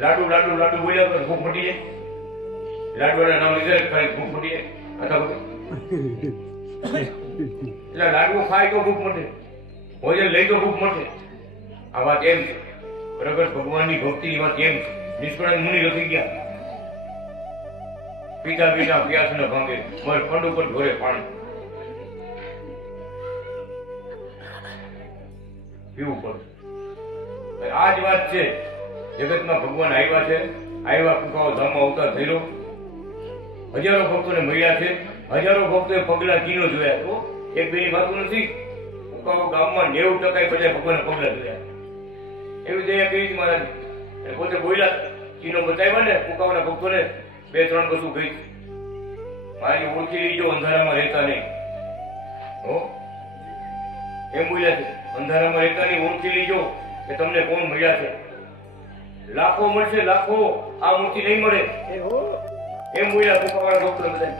લાડુ લાડુ લાડુ બોલ્યા તો ભૂખ મટી જાય. લાડવાના નામ લીધે ખાલી ભૂખ મટી જાય. એટલે લાડુ ખાય તો ભૂખ મટે, ભોજન લઈ તો ભૂખ મટે. આ વાત એમ છે. પ્રગટ ભગવાનની ભક્તિની વાત એમ છે. નિષ્કળાનંદ મુનિ લખી ગયા, પીતા પીતા પ્યાસ ન ભાંગે, મર પંડ ઉપર ઘોરે પાણી. પીવું પડે. આ જ વાત છે. જગતમાં ભગવાન આવ્યા છે, આવ્યા કુકાઓ ધામમાં અવતાર થયેલો, હજારો ભક્તોને મળ્યા છે, હજારો ભક્તોએ પગલા ચીનો જોયા. તો એક બેની વાતું નથી. કુકાઓ ગામમાં 90% બધા ભગવાનના પગલા જોયા. એવી દયા કરી હતી મહારાજ. પોતે બોલ્યા, ચીનો બતાવ્યા ને કુકાઓના ભક્તોને 2-3 વસ્તુ કહી, મારી ઓળખી લીજો, અંધારામાં રહેતા નહીં. હો એમ બોલ્યા છે, અંધારામાં રહેતા નહીં, ઓળખી લીજો કે તમને કોણ મળ્યા છે. લાખો મળશે, લાખો, આ મૂર્તિ નહીં મળે. એમ બોલ્યા કુકાવાળા ભક્તો બધા.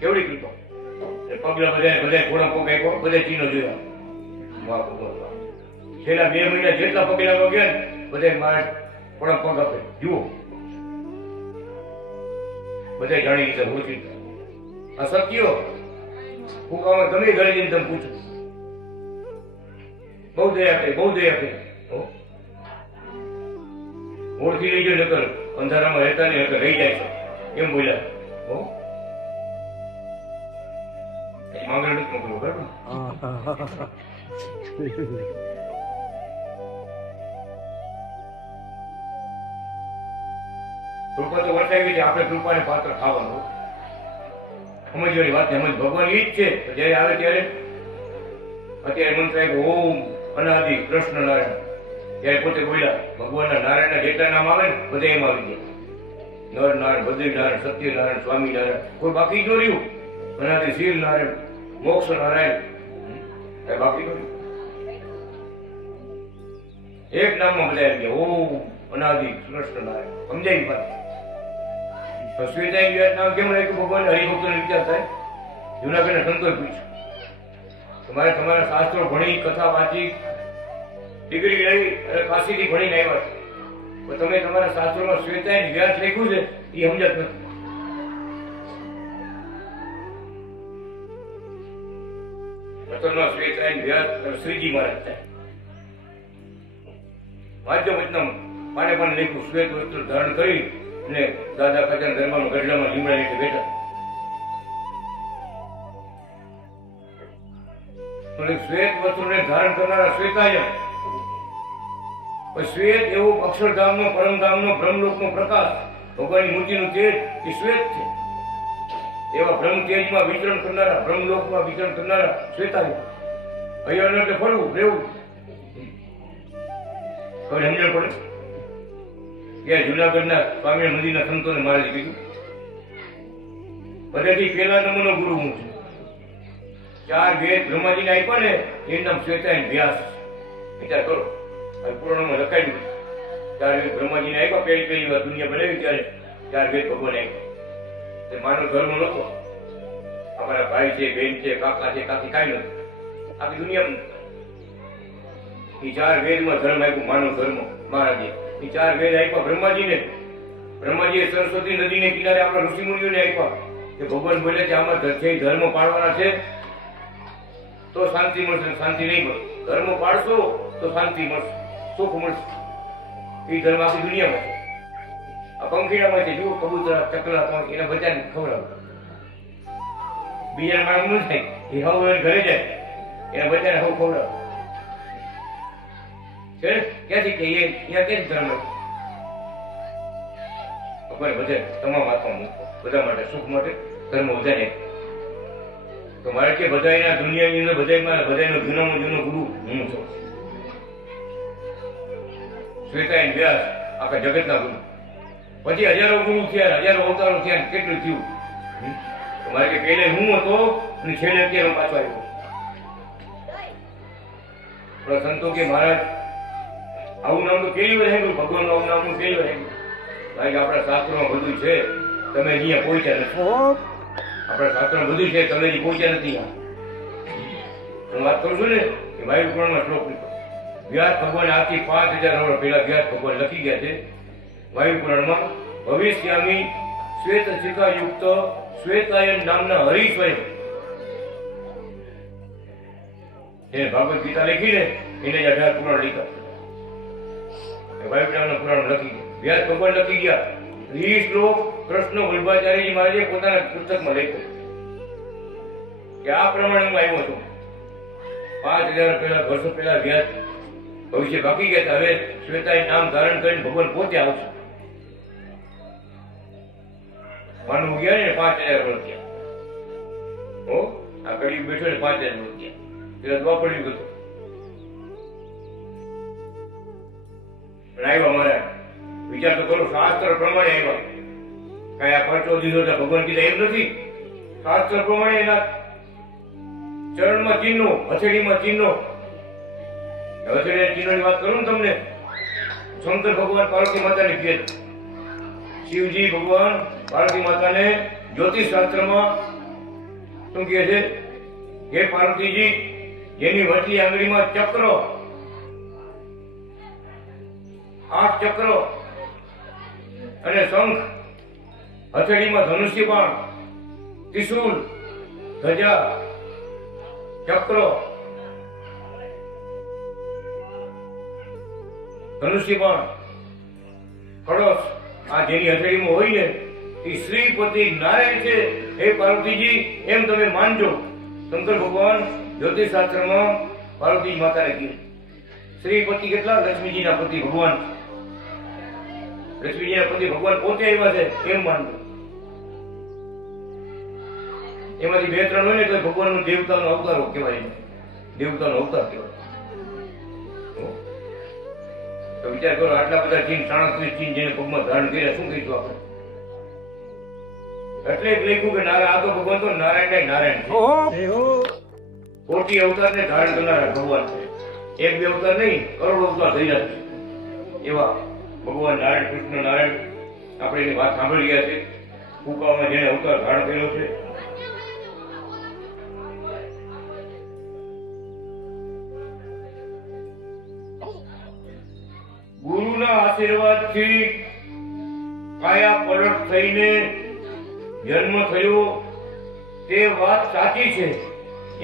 કેવડી કૃપા. પગલા બધા ઘોડા પગ આપ્યો, બધા ચીનો જોયા. છેલ્લા 2 મહિના જેટલા પગલા ગયા ને બધા મારે પણ પગ આપે. જુઓ બધા જાણી લીધા. ઓછી આ સત્યો કુકામાં ગમે ઘરે જઈને તમે પૂછો. બહુ દયા આપે, બહુ દયા આપે. ઓળખી લેજો, નકર અંધારામાં રહેતા નહીં, નકર રહી જાય છે. એમ બોલ્યા. માંગણ નથી મોકલવું, બરાબર. કૃપા તો વર્તાવી છે, આપણે કૃપાને પાત્ર ખાવાનું સમજવાની વાત સમજ. ભગવાન એ જ છે. જયારે આવે ત્યારે અત્યારે મંત્ર આવ્યો ઓમ અનાદિ કૃષ્ણ નારાયણ, ત્યારે પોતે બોલ્યા ભગવાનના નારાયણના જેટલા નામ આવે ને બધા એમ આવી ગયા. નર નારાયણ, બદ્રી નારાયણ, સત્યનારાયણ, સ્વામી નારાયણ, કોઈ બાકી જો રહ્યું? અનાદિ શીલ નારાયણ, મોક્ષ નારાયણ, કઈ બાકી જો રહ્યું? એક નામમાં બધા આવી ગયા ઓમ અનાદિ કૃષ્ણ નારાયણ. સમજાય વાત? શ્વેતાઈ નામ કેમ રાખ્યું ભગવાન? હરિભક્તોને વિચાર થાય. જુનાગઢના સંતોએ પૂછ્યું તમારે તમારા શાસ્ત્રો ભણી, કથા વાંચી, ડિગ્રી લઈ અને કાશીથી ભણીને આવ્યા છે, પણ તમે તમારા શાસ્ત્રોમાં શ્વેતાઈ વ્યાસ લખ્યું છે એ સમજત નથી. શ્વેતાઈ વ્યાસ શ્રીજી મહારાજ થાય વાંચો વચનમ પાને પાને લખ્યું. શ્વેત વસ્ત્ર ધારણ કરી અને દાદા કચાન ધર્મમાં ગઢડામાં લીમડા નીચે બેઠા. શ્વેત વસ્ત્રને ધારણ કરનારા શ્વેતાય. શ્વેત એવું અક્ષરધામનો, પરમધામનો, બ્રહ્મલોકનો પ્રકાશ, ભગવાનની મૂર્તિનું તેજ એ શ્વેત છે. એવા બ્રહ્મ તેજમાં વિચરણ કરનારા, બ્રહ્મલોકમાં વિચરણ કરનારા શ્વેતાય. અહીંયા એટલે ફરવું રહેવું. હવે સમજણ પડે કે જુનાગઢના સ્વામી મંદિરના સંતોને મહારાજે કીધું બધાથી પહેલા નંબરનો ગુરુ હું છું. 4 વેદ બ્રહ્માજીને આપ્યા ને એનું નામ શ્વેતાયન વ્યાસ. વિચાર કરો, પુરાણમાં લખાયું 4 વેદ બ્રહ્માજીને આપ્યા. પહેલી વાર દુનિયા બનાવી ત્યારે 4 વેદ ભગવાન આપ્યા. તે માનવ ધર્મ નતો. અમારા ભાઈ છે, બેન છે, કાકા છે, કાકી કાંઈ નથી. આખી દુનિયા એ 4 વેદમાં ધર્મ આપ્યું. માનવ ધર્મ મહારાજે એ 4 વેદ આપ્યા બ્રહ્માજીને. બ્રહ્માજીએ સરસ્વતી નદીને કિનારે આપણા ઋષિ મુનિઓને આપ્યા કે ભગવાન બોલે કે આમાં ધર્મ પાળવાના છે તો શાંતિ મળશે, શાંતિ નહીં મળે. ધર્મ પાળશો તો શાંતિ મળશે, સુખ મળશે. એ ધર્મ આખી દુનિયામાં છે. આ પંખીડામાં છે, જુઓ કબૂતરા, ચકલા, એના બચ્ચાને ખવડાવે. બીજા માણસ ન થાય, એ હવે ઘરે જાય એના બચ્ચાને હવે ખવડાવે. ક્યાંથી કે અહીંયા ક્યાંથી ધર્મ ભગવાન બધા તમામ આત્મા મૂકો, બધા માટે સુખ માટે ધર્મ બધાને. તો મારે કે બધા દુનિયાની અંદર બધાનો જૂનામાં જૂનો ગુરુ હું છું. શ્વેતાયન વ્યાસ આખા જગતના ગુરુ. પછી હજારો ગુરુ થયા, હજારો અવતારો થયા, કેટલું થયું. તો મારે કે પહેલે હું હતો અને છેલ્લે અત્યારે પાછો આવ્યો. પણ સંતો કે મહારાજ આવું નામ તો કેવી વાર હેલું, ભગવાનનું આવું નામ કેવી વાર હેલું. કારણ કે આપણા શાસ્ત્રોમાં બધું છે, તમે અહીંયા પહોંચ્યા નથી. આપણા શાસ્ત્રમાં બધું છે, તમે હજી પહોંચ્યા નથી. હું વાત કરું છું ને કે વાયુ પુરાણમાં શ્લોક વ્યાસ ભગવાન આજથી 5000 વર્ષ પહેલા વ્યાસ ભગવાન લખી ગયા છે વાયુ પુરાણમાં. ભવિષ્યામી શ્વેત શિખા યુક્ત શ્વેતાયન નામના હરિ સ્વયં. એને ભાગવત ગીતા લખીને એને 18 પુરાણ લખ્યા. વાયુ પુરાણ લખી ગયા, વ્યાસ ભગવાન લખી ગયા. એ શ્લોક કૃષ્ણ વલ્લભાચાર્યજી મહારાજે પોતાના પુસ્તકમાં લખ્યો કે આ પ્રમાણે હું આવ્યો છું. 5000 પહેલા વર્ષો પહેલા વ્યાસ ભવિષ્ય બાકી ગયા. હવે શ્વેતાય નામ ધારણ કરીને ભગવાન પોતે આવશે. માનવું ગયા ને 5000 વર્ષ ગયા. હો આ કડી બેઠો ને 5000 વર્ષ ગયા. પેલા દ્વાપર યુગ હતું. આવ્યા મારા વિચાર તો કરો, શાસ્ત્ર પ્રમાણે આવ્યા. કઈ આ પરચો દીધો તો ભગવાન કીધા એમ નથી. શાસ્ત્ર પ્રમાણે એના ચરણમાં ચિહ્નો, હથેળીમાં ચિહ્નો. હથેળીના ચિહ્નોની વાત કરું ને તમને, શંકર ભગવાન પાર્વતી માતાને કહે, શિવજી ભગવાન પાર્વતી માતાને જ્યોતિષ શાસ્ત્રમાં શું કહે છે? હે પાર્વતીજી, જેની વચલી આંગળીમાં ચક્ર, 8 ચક્ર અને શંખ, હથેળીમાં ધનુષ્ય બાણ, ત્રિશૂલ, ધજા, ચક્ર, ધનુષ્ય બાણ, કળશ, આ જેની હથેળીમાં હોય ને એ શ્રીપતિ નારાયણ છે. હે પાર્વતીજી, એમ તમે માનજો. શંકર ભગવાન જ્યોતિષ શાસ્ત્રમાં પાર્વતી માતાને કીધું. શ્રીપતિ કેટલા? લક્ષ્મીજીના પતિ ભગવાન. લક્ષ્મીજીના પતિ ભગવાન પોતે આવ્યા છે એમ માનવું. એમાંથી 2-3 હોય ને તો ભગવાનનો દેવતાનો અવતારો કહેવાય, દેવતાનો અવતાર કહેવાય. તો વિચાર કરો, આટલા બધા ચીન 37 ચીન જેને પગમાં ધારણ કર્યા, શું કહીશું આપણે? એટલે જ લખ્યું કે નારાયણ, આ તો ભગવાન તો નારાયણ નારાયણ છે. કોટી અવતાર ને ધારણ કરનારા ભગવાન છે. 1-2 અવતાર નહીં, કરોડો અવતાર થઈ જશે એવા ભગવાન નારાયણ, કૃષ્ણ નારાયણ. આપણે એની વાત સાંભળી ગયા છે. કુકામાં જેને અવતાર ધારણ કર્યો છે. ગુરુના આશીર્વાદથી કાયા પલટ થઈને જન્મ થયો તે વાત સાચી છે.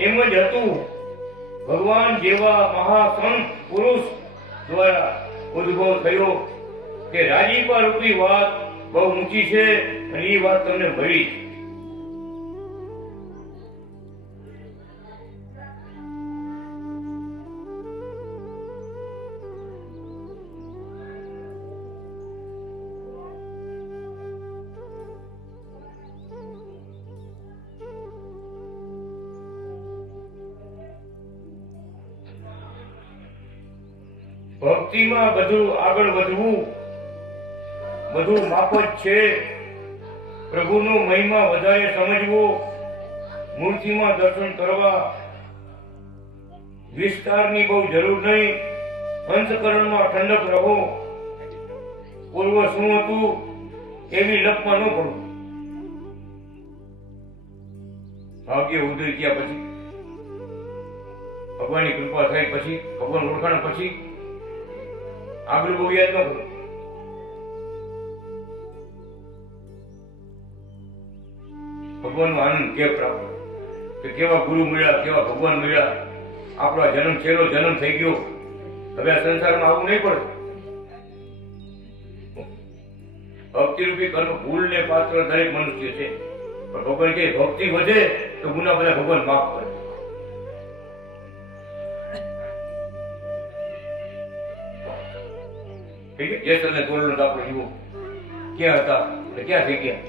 એમ જ હતું. ભગવાન જેવા મહાસંત પુરુષ દ્વારા ઉદ્ભવ થયો કે રાજીપા રૂપી વાત બહુ ઊંચી છે અને એ વાત તમને મળી. ભક્તિમાં બધું આગળ વધવું, બધું માપ જ છે. પ્રભુનો મહિમા વધારે સમજવો, મૂર્તિમાં દર્શન કરવા. વિસ્તારની બહુ જરૂર નહીં, અંતકરણમાં ઠંડક રહો. પૂર્વ શું હતું એવી લપમાં ન પડવું. ભાગ્ય ઉદય ગયા પછી, ભગવાનની કૃપા થઈ પછી, ભગવાન ઓળખાણ પછી આગળ બહુ યાદ ન કરો. ભગવાનનો આનંદ કે પ્રાપ્ત, કે કેવા ગુરુ મળ્યા, કેવા ભગવાન મળ્યા. આપણો જન્મ છેલ્લો જન્મ થઈ ગયો, હવે આ સંસારમાં આવવું નહીં પડે. ભક્તિરૂપી કર્મ ભૂલ ને પાત્ર દરેક મનુષ્ય છે, પણ ભગવાન કે ભક્તિ વધે તો ગુના બધા ભગવાન માફ કરે. જેસલ ને તોરલ આપણે જીવો ક્યાં હતા એટલે ક્યાં થઈ ગયા?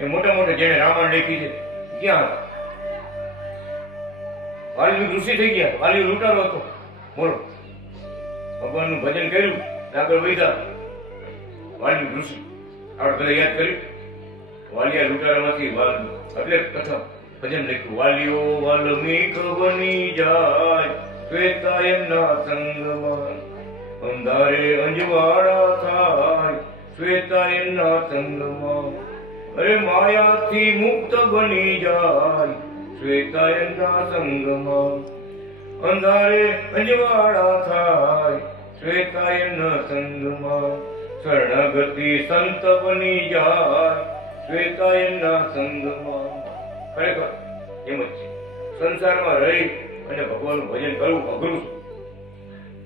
એ મોટા મોટા જેને રામાયણ લખી છે ક્યાં હતા? વાલ્મીક ઋષિ થઈ ગયા. વાલી લૂંટારો હતો બોલો, ભગવાનનું ભજન કર્યું, આગળ વધ્યા. વાલ્મીક ઋષિ આપણે બધા યાદ કર્યું. વાલિયા લૂંટારામાંથી એટલે કથા ભજન લખ્યું. વાલીઓ વાલ્મીક બની જાય, શ્વેતા એમના સંગમાં. અંધારે અંજવાળા થાય, શ્વેતા એમના સંગમાં. અરે માયાથી મુક્ત બની જાય, શ્વેતા એમના સંગમાં. અંધારે અંજવાળા થાય, શ્વેતા એમના સંગમાં. શરણાગતિ સંત બની જાય, શ્વેતા એમના સંગમાં. ખરેખર એમ જ છે. સંસારમાં રહી અને ભગવાનનું ભજન કરવું અઘરું છે.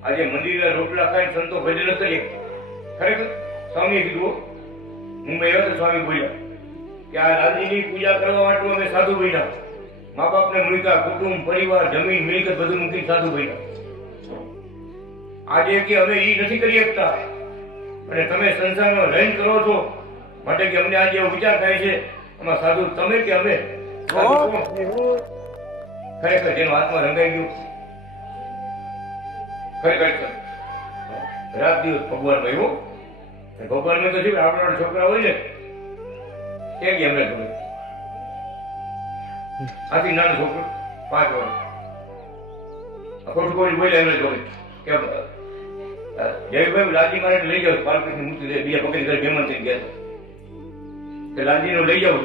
આજે મંદિરના રોટલા ખાઈને સંતો ભજન કરીએ. ખરેખર સ્વામીએ કીધું, મુંબઈ આવ્યો તો સ્વામી બોલ્યા કે આ લાલજીની પૂજા કરવા માટે અમે સાધુ બન્યા. મા બાપને મૂક્યા, કુટુંબ પરિવાર જમીન મિલકત બધું મૂકીને સાધુ બન્યા. આજે કે અમે એ નથી કરી શકતા અને તમે સંસારમાં રહીને કરો છો, માટે કે અમને આજે એવો વિચાર થાય છે આમાં સાધુ તમે કે અમે? ખરેખર જેનો આત્મા રંગાઈ ગયો, ખરેખર રાત દિવસ ભગવાન ભાઈ. ભગવાન તો શું આપણા છોકરા હોય ને ક્યાં ગયા એમને ખબર. આથી નાનો છોકરો 5 વર્ષ ખોટું કોઈ બોલે એમને ખબર કે જયભાઈ લાલજી મારે લઈ જાવ. બાલકૃષ્ણ મૂર્તિ બીજા પકડી ઘરે મહેમાન થઈ ગયા કે લાલજી નો લઈ જાવ.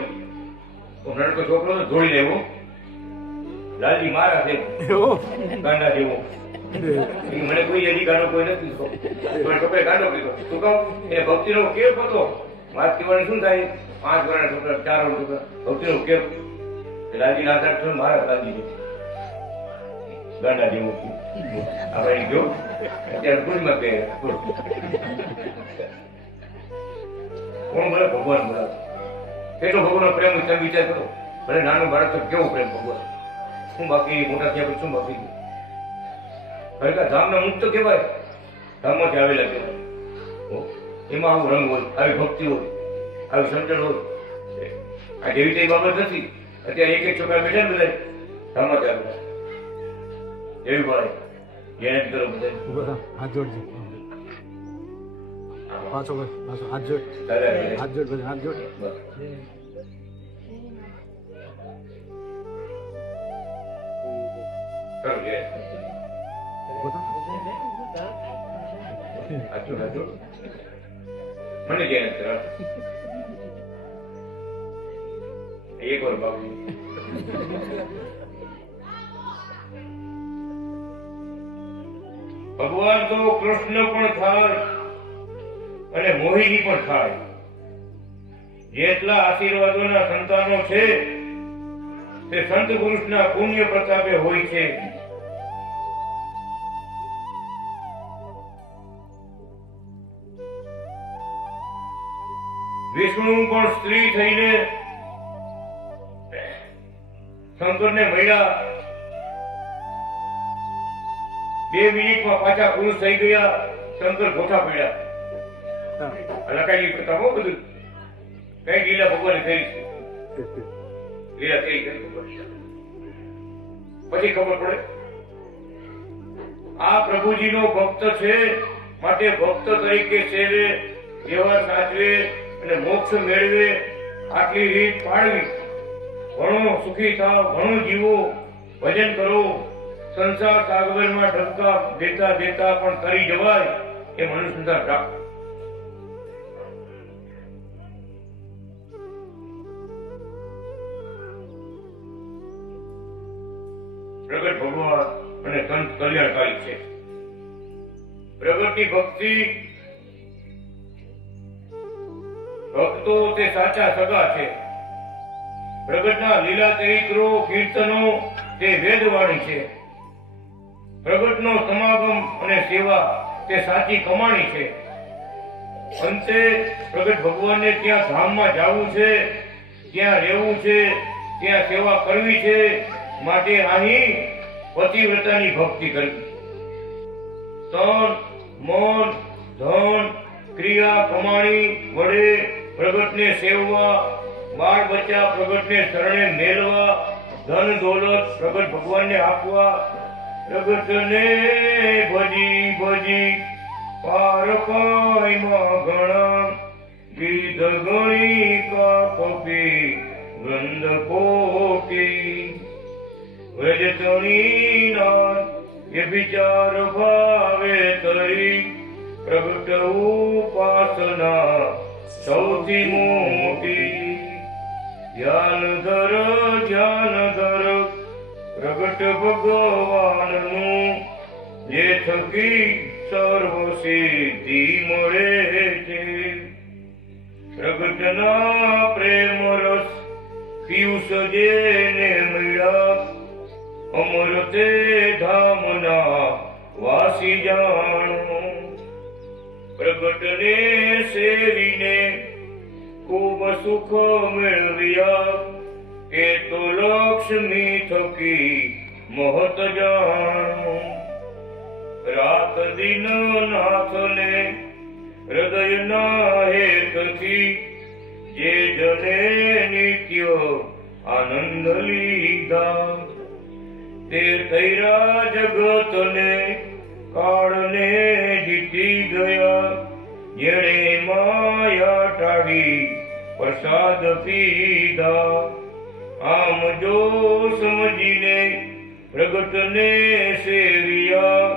નડકો છોકરો તો દોડી લેવો, લાલજી મારા છે ગાંડા જેવો. મને કોઈ એની ગાંડો કોઈ નથી. છોકરે ગાંડો કીધો. શું કહું એ ભક્તિ નો કેવ હતો. વાત કહેવાનું શું થાય? 5 વર્ષના છોકરા 4 વર્ષ છોકરા ભક્તિ નો કેવ. લાલજી ના આધાર મારા લાલજી ગાંડા જેવો આપણે જો અત્યારે પૂર્ણિમા કહે કોણ બોલે? ભગવાન બોલાવે. કેટલો ભગવાનનો પ્રેમ તમે વિચાર કરો. ભલે નાનું બાળક તો કેવો પ્રેમ ભગવાન. શું બાકી મોટા થયા પછી શું બાકી? ખરેખર ધામના મુક્ત કહેવાય, ધામમાંથી આવેલા કહેવાય. એમાં આવું રંગ હોય, આવી ભક્તિ હોય, આવી સમજણ હોય. આ જેવી તેવી બાબત નથી. અત્યારે એક છોકરા બેઠા ને બધા સમાચાર એવી ભાઈ જેને કરો બધા હાથ જોડજો, પાછો હાથ જોડ, હાથ જોડ, હાથ જોડ. મને જે એક વાર બાબુ ભગવાન તો કૃષ્ણ પણ થાય અને મોહિની પણ થાય. જેટલા આશીર્વાદોના સંતાનો છે તે સંત પુરુષના પુણ્ય પ્રતાપે હોય છે. વિષ્ણુ પણ સ્ત્રી થઈને શંકરને મળ્યા. 2 મિનિટમાં પાછા પુરુષ થઈ ગયા. શંકર ગોઠા પડ્યા. લખાઈ પ્રતાપ બધું કઈ લીલા ભગવાને કરી છે. લીલા કઈ કરી પછી ખબર પડે આ પ્રભુજીનો ભક્ત છે, માટે ભક્ત તરીકે સેવે, વ્યવહાર સાચવે અને મોક્ષ મેળવે આટલી રીત પાળવી. ઘણો સુખી થાવ, ઘણું જીવો, ભજન કરો. સંસાર સાગરમાં ડબકા દેતા દેતા પણ તરી જવાય એ મનુષ્ય પ્રાપ્ત. પ્રગટ ભગવાન અને સંત કલ્યાણકારી છે. પ્રગટની ભક્તિ, ભક્તો તે સાચા સગા છે. પ્રગટના લીલા ચરિત્રો, કીર્તનો તે વેદવાણી છે. પ્રગટનો સમાગમ અને સેવા તે સાચી કમાણી છે. અંતે પ્રગટ ભગવાનને ત્યાં ધામમાં જવું છે, ત્યાં રહેવું છે, ત્યાં સેવા કરવી છે. માટે અહીં પતિવ્રતાની ભક્તિ કરવી. તન, મન, ધન, ક્રિયા કમાણી વડે પ્રગટને સેવવા, બાળ બચ્ચા પ્રગટને શરણે મેળવા, ધન દોલત પ્રગટ ભગવાનને આપવા. પ્રગટને ભજી ભજી પાર પાયમાં ઘણા, ગીધ ગણી કા કપી વૃંદ કોટી. વ્રજતણી નાથ એ વિચાર ભાવે તરી, પ્રગટ ઉપાસના સૌથી મોટી. ધ્યાન ધર પ્રગટ ભગવાનનું, જે થકી સર્વ સિદ્ધિ મળે છે. પ્રગટના પ્રેમ રસ પિયુષ જેને મળ્યા, અમર તે ધામના વાસી જાણો. પ્રગટને સેવીને ખૂબ સુખ મેળવ્યા, એ તો લક્ષ્મી થકી મહત જાણો. રાત દિન નાથને હૃદયના હેતથી, જે જને નિત્ય આનંદ લીધા. તે તૈરા જગતને કાળને જીતી ગયા, જેણે માયા ટાળી પ્રસાદ પીધા. આમ જો સમજીને પ્રગટને સેવ્યા,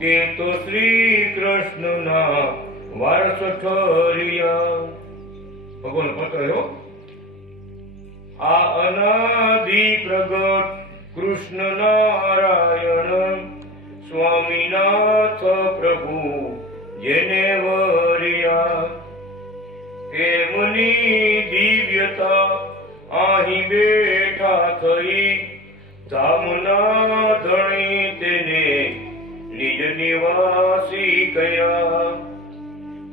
તે તો શ્રી કૃષ્ણના વારસ ઠર્યા. ભગવાન પત્ર હો. આ અનાદિ પ્રગટ કૃષ્ણ નારાયણ, સ્વામીનાથ પ્રભુ જેને વર્યા. એમની દિવ્યતા અહીં બેઠા થઈ, ધામના ધણી તેને નિજ નિવાસી કયા.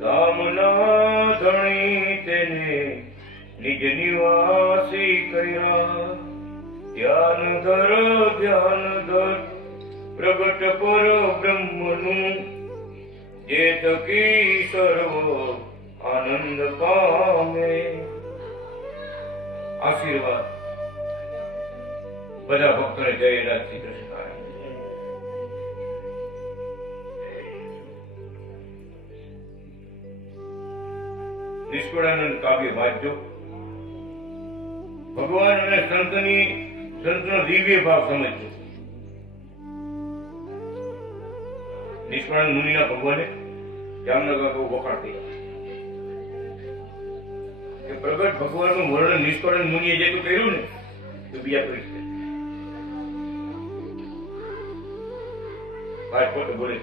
ધામના ધણી તેને નિજ નિવાસી કયા. ધ્યાન ધર પ્રગટ પર બ્રહ્મનું, જે થકી સર્વ આનંદ પામે. આશીર્વાદ બધા ભક્તોને જય રાજ શ્રી કૃષ્ણ. નિષ્કળાનંદ કાવ્ય વાંચજો. ભગવાન અને સંતનો દિવ્ય ભાવ સમજજો. નિષ્કળાનંદ મુનિના ભગવાને જામનગર બહુ વખાણ કર્યા કે પ્રગટ ભગવાનનું વર્ણન નિષ્કળાનંદ મુનિએ જેટલું કર્યું ને તો બીજા કોઈ શકે. પોતે બોલે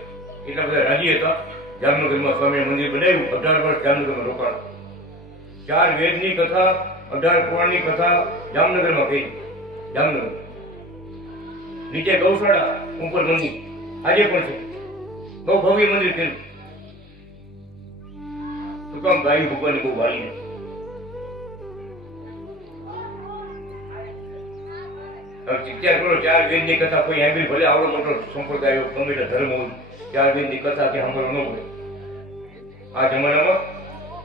એટલા બધા રાજી હતા. જામનગરમાં સ્વામી મંદિર બનાવ્યું. 18 વર્ષ જામનગરમાં રોકાણ. 4 વેદની કથા, 18 પુરાણની કથા જામનગરમાં કહી. જામનગર નીચે ગૌશાળા, ઉપર મંદિર આજે પણ છે. બહુ ભવ્ય મંદિર થયું. શું કામ? ગાય ભગવાન બહુ વાલી. વિચાર કરો, 4 વેદની કથા કોઈ આંબી ભલે આવડો મોટો સંપ્રદાય ગમે તે ધર્મ હોય, 4 વેદની કથા કે સાંભળવા ન પડે. આ જમાનામાં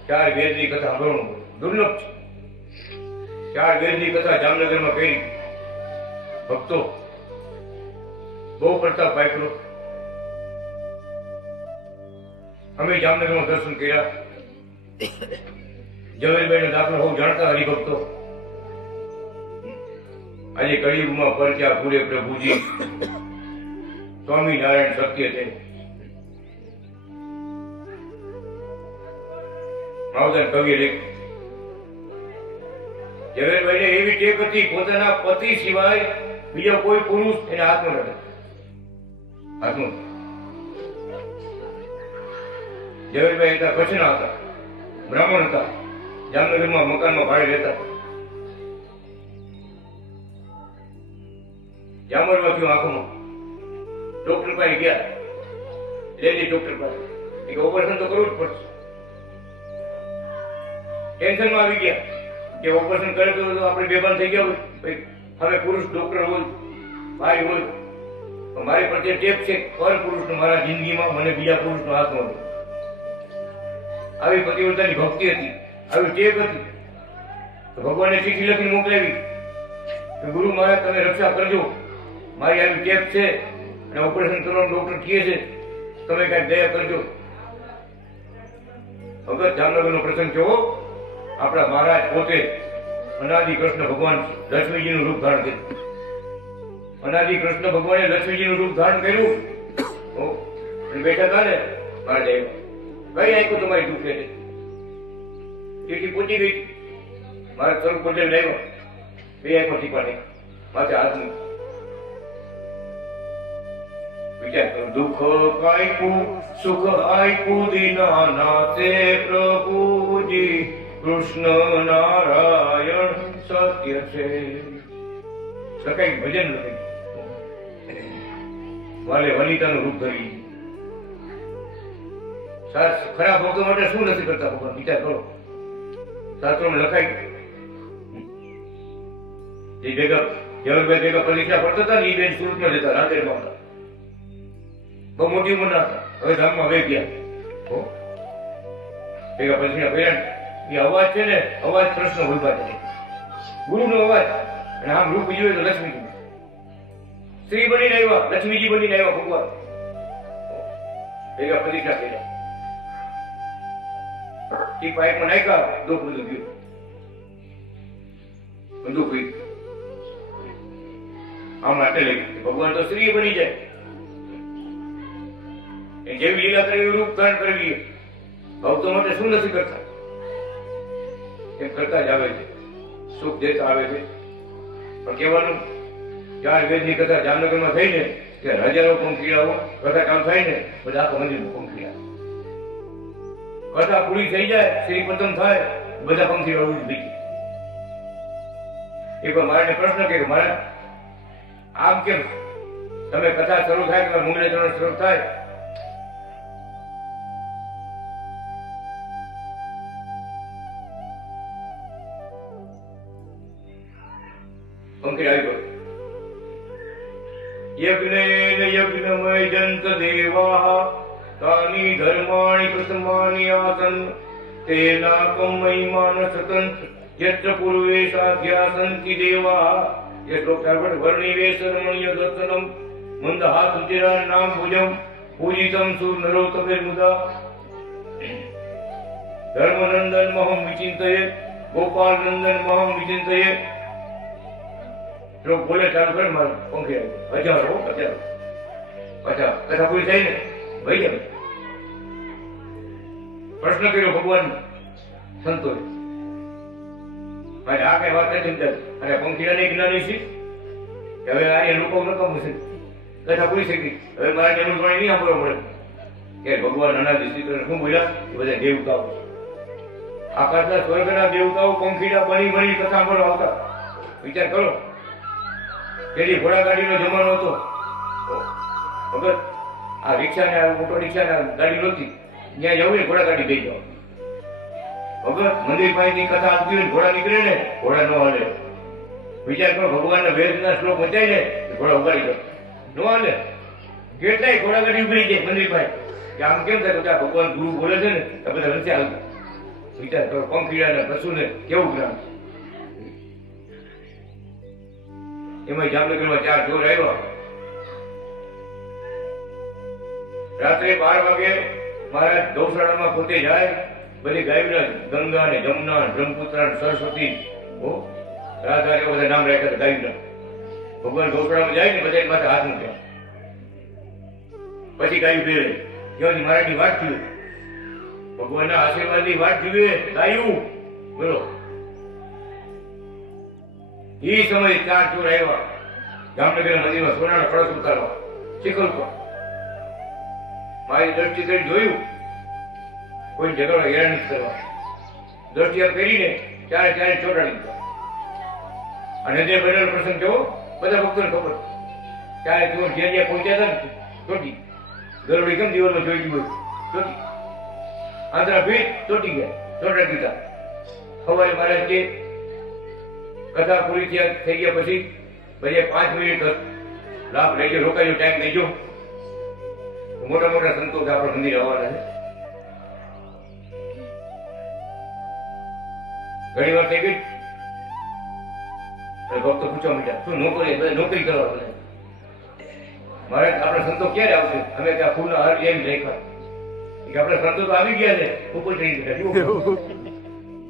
4 વેદની કથા સાંભળવાનું પડે, દુર્લભ છે. 4 વેદની કથા જામનગરમાં કરી. ભક્તો બહુ પ્રતાપ પાક્યો. અમે જામનગરમાં દર્શન કર્યા. ઝવેરભાઈ નો દાખલો બહુ જાણતા હરિભક્તો. આજે કળિયુગમાં પરચ્યા પૂરે પ્રભુજી. સ્વામિનારાયણ સત્ય છે. માવતર કવિએ લખ્યું, ઝવેરભાઈને એવી ટેક હતી, પોતાના પતિ સિવાય બીજો કોઈ પુરુષ એને હાથમાં ન રાખે. હાથમાં. ઝવેરભાઈ હતા કચ્છના હતા, બ્રાહ્મણ હતા. જામનગરમાં મકાનમાં ભાડે રહેતા. જામરમાં થયું આંખોમાં. ડોક્ટર પાસે ગયા. લેડી ડોક્ટર પાસે ઓપરેશન તો કરવું જ પડશે. ટેન્શનમાં આવી ગયા કે ઓપરેશન કરે તો આપણે બેભાન થઈ ગયા હોય. હવે પુરુષ ડોક્ટર હોય, ભાઈ હોય, તો મારી પર જે ટેપ છે પર પુરુષનો મારા જિંદગીમાં, મને બીજા પુરુષનો હાથ મળે. આવી પતિવ્રતાની ભક્તિ હતી, આવી ટેપ હતી. તો ભગવાને ચિઠ્ઠી લખીને મોકલાવી કે ગુરુ મહારાજ તમે રક્ષા કરજો. મારી આવી ટેપ છે અને ઓપરેશન કરવાનું ડોક્ટર કહે છે, તમે કઈ દયા કરજો. ભગત જામનગરનો પ્રસંગ જોવો. આપણા મહારાજ પોતે અનાદિ કૃષ્ણ ભગવાન લક્ષ્મીજીનું રૂપ ધારણ કર્યું. અનાદિ કૃષ્ણ ભગવાને લક્ષ્મીજીનું રૂપ ધારણ કર્યું. બેઠા હતા ને મહારાજ કઈ આંખો તમારી દુખે છે? ચીઠી પૂછી ગઈ. મારા સ્વરૂપ પટેલ લાવ્યા. બે આંખો ટીપાને માથે હાથનું. વિચાર કરો, દુઃખ કાંઈકું સુખ આપ્યું દીનાનાથે પ્રભુજી. કૃષ્ણ નારાયણ સત્ય છે. સકાઈ ભજન નથી. વાલે વનિતાનું રૂપ ધરી. ખરા ભક્તો માટે શું નથી કરતા ભગવાન? વિચાર કરો. શાસ્ત્રોમાં લખાય. જે ભેગા ઝવેરભાઈ ભેગા પરીક્ષા પડતા હતા ને, એ બેન સુરતમાં જતા, રાંદેરમાં હતા. બહુ મોટી ઉંમરના હતા. હવે ધામમાં વહી ગયા. ભેગા પરીક્ષા કર્યા. એ અવાજ છે ને, અવાજ કૃષ્ણ ભૂલવા છે. ગુરુનો અવાજ. અને આમ રૂપ જોઈએ તો લક્ષ્મીજી. સ્ત્રી બનીને આવ્યા, લક્ષ્મીજી બનીને આવ્યા ભગવાન. ભેગા પરીક્ષા કર્યા. ટી પાઇપમાં નાખ્યા, દુઃખ બધું ગયું. બંદૂક ગઈ. આમ માટે લઈ ભગવાન તો સ્ત્રી બની જાય. જેવી લીલા કરી એવું રૂપ ધારણ કરી લઈએ. ભક્તો માટે શું નથી કરતા? એમ કરતા જ આવે છે. સુખ દેતા આવે છે. પણ કહેવાનું, 4 વેદની કથા જામનગરમાં થઈ ને, કે હજારો પંખીડાઓ કથા કામ થાય ને, બધા આખા મંદિરમાં પંખીડા. કથા પૂરી થઈ જાય, શ્રી પ્રથમ થાય, બધા પંખીડાઓ જ થઈ. એક મારે પ્રશ્ન કે મારા આમ કેમ તમે કથા શરૂ થાય કે મંગળાચરણ શરૂ થાય, પંખી આવી ગયો. યજ્ઞેન યજ્ઞમય જંત દેવા તાની ધર્માણી પ્રથમાની આસન તેનાકમ મહિમાન સતંત યત્ર પૂર્વે સાધ્યા સંતિ દેવા ये श्लोक सर्वट वर्णिवेश रमणीय दर्शनम मंदहास उचिरा नाम भुजम पूजितम सुर नरोत्तमेर मुदा धर्मनंदन महम विचिंतये गोपाल नंदन महम विचिंतये श्लोक बोले चालू कर मार पंखे हजारो अच्छा कथा पूरी થઈ ને ભાઈ જાય પ્રશ્ન કર્યો ભગવાન સંતોષ ભાઈ આ કઈ વાત નથી અને પંખીડાને જ્ઞાની છે કે હવે આ લોકો નકામ છે કથા પૂરી થઈ ગઈ હવે મારા જરૂર પાણી નહીં આપવો પડે કે ભગવાન અનાદિ શ્રીકૃષ્ણ શું બોલ્યા એ બધા દેવતાઓ આકાશના સ્વર્ગના દેવતાઓ પંખીડા બની બની કથા સાંભળવા આવતા વિચાર કરો કેટલી ઘોડાગાડીનો જમાનો હતો વગર આ રિક્ષા ને ઓટો રિક્ષા ને ગાડી નહોતી ત્યાં જવું ને ઘોડાગાડી લઈ જાઓ ભગત મંદિર પાસેથી કથા આપતી હોય ઘોડા નીકળે ને ઘોડા નો હાલે વિચાર કરો ભગવાનના વેદના શ્લોક વચાય ને ઘોડા ઉગાડી દો નો હાલે કેટલાય ઘોડાગાડી ઉભરી જાય મંદિર પાસે કે આમ કેમ થાય કે ભગવાન ગુરુ બોલે છે ને તો બધા નથી હાલતા વિચાર કરો પંખીડા ને પશુ ને કેવું જ્ઞાન એમાં જામનગરમાં 4 ચોર આવ્યા રાત્રે 12 વાગે મહારાજ ગૌશાળામાં પોતે જાય બધી ગાયોના ગંગા ને જમુના બ્રહ્મપુત્રા સરસ્વતી રાધા એવા બધા નામ રાખ્યા હતા ગાયોના ભગવાન ગૌશાળામાં જાય ને બધા માથે હાથ મૂક્યા પછી ગાયું બેરે કેવાની મહારાજની વાત જોયું ભગવાનના આશીર્વાદની વાત જોઈએ ગાયું બોલો એ સમયે 4 ચોર આવ્યા જામનગર મંદિરમાં સોનાના કળશ ઉતારવા શિખર પર મારી દ્રષ્ટિ કરી જોયું કોઈ ઝઘડો હેરાન નથી કરવા દ્રષ્ટિ કરીને ચારે ચોટાડી દીધા અને જે બનેલો પ્રસંગ કેવો બધા ભક્તોને ખબર ચારે ચોર જ્યાં પહોંચ્યા હતા ને ચોટી ગરોડી કેમ દિવાલમાં જોઈ ગયું હોય ચોટી આંતરા ભીત ચોટી ગયા ચોટાડી દીધા સવારે મહારાજ કે કથા પૂરી થઈ ગયા પછી ભલે 5 મિનિટ લાભ લેજો રોકાજો ટાઈમ લેજો મોટા મોટા સંતો આપણા મંદિર આવવાના છે ઘણી વાર થઈ ગઈ ભક્તો પૂછવા માંડ્યા શું નોકરી કરવા બને મારે આપણા સંતો ક્યારે આવશે અમે ત્યાં ફૂલના હાર એમ રાખ્યા આપણા સંતો તો આવી ગયા છે ઉપર ચડી બેઠા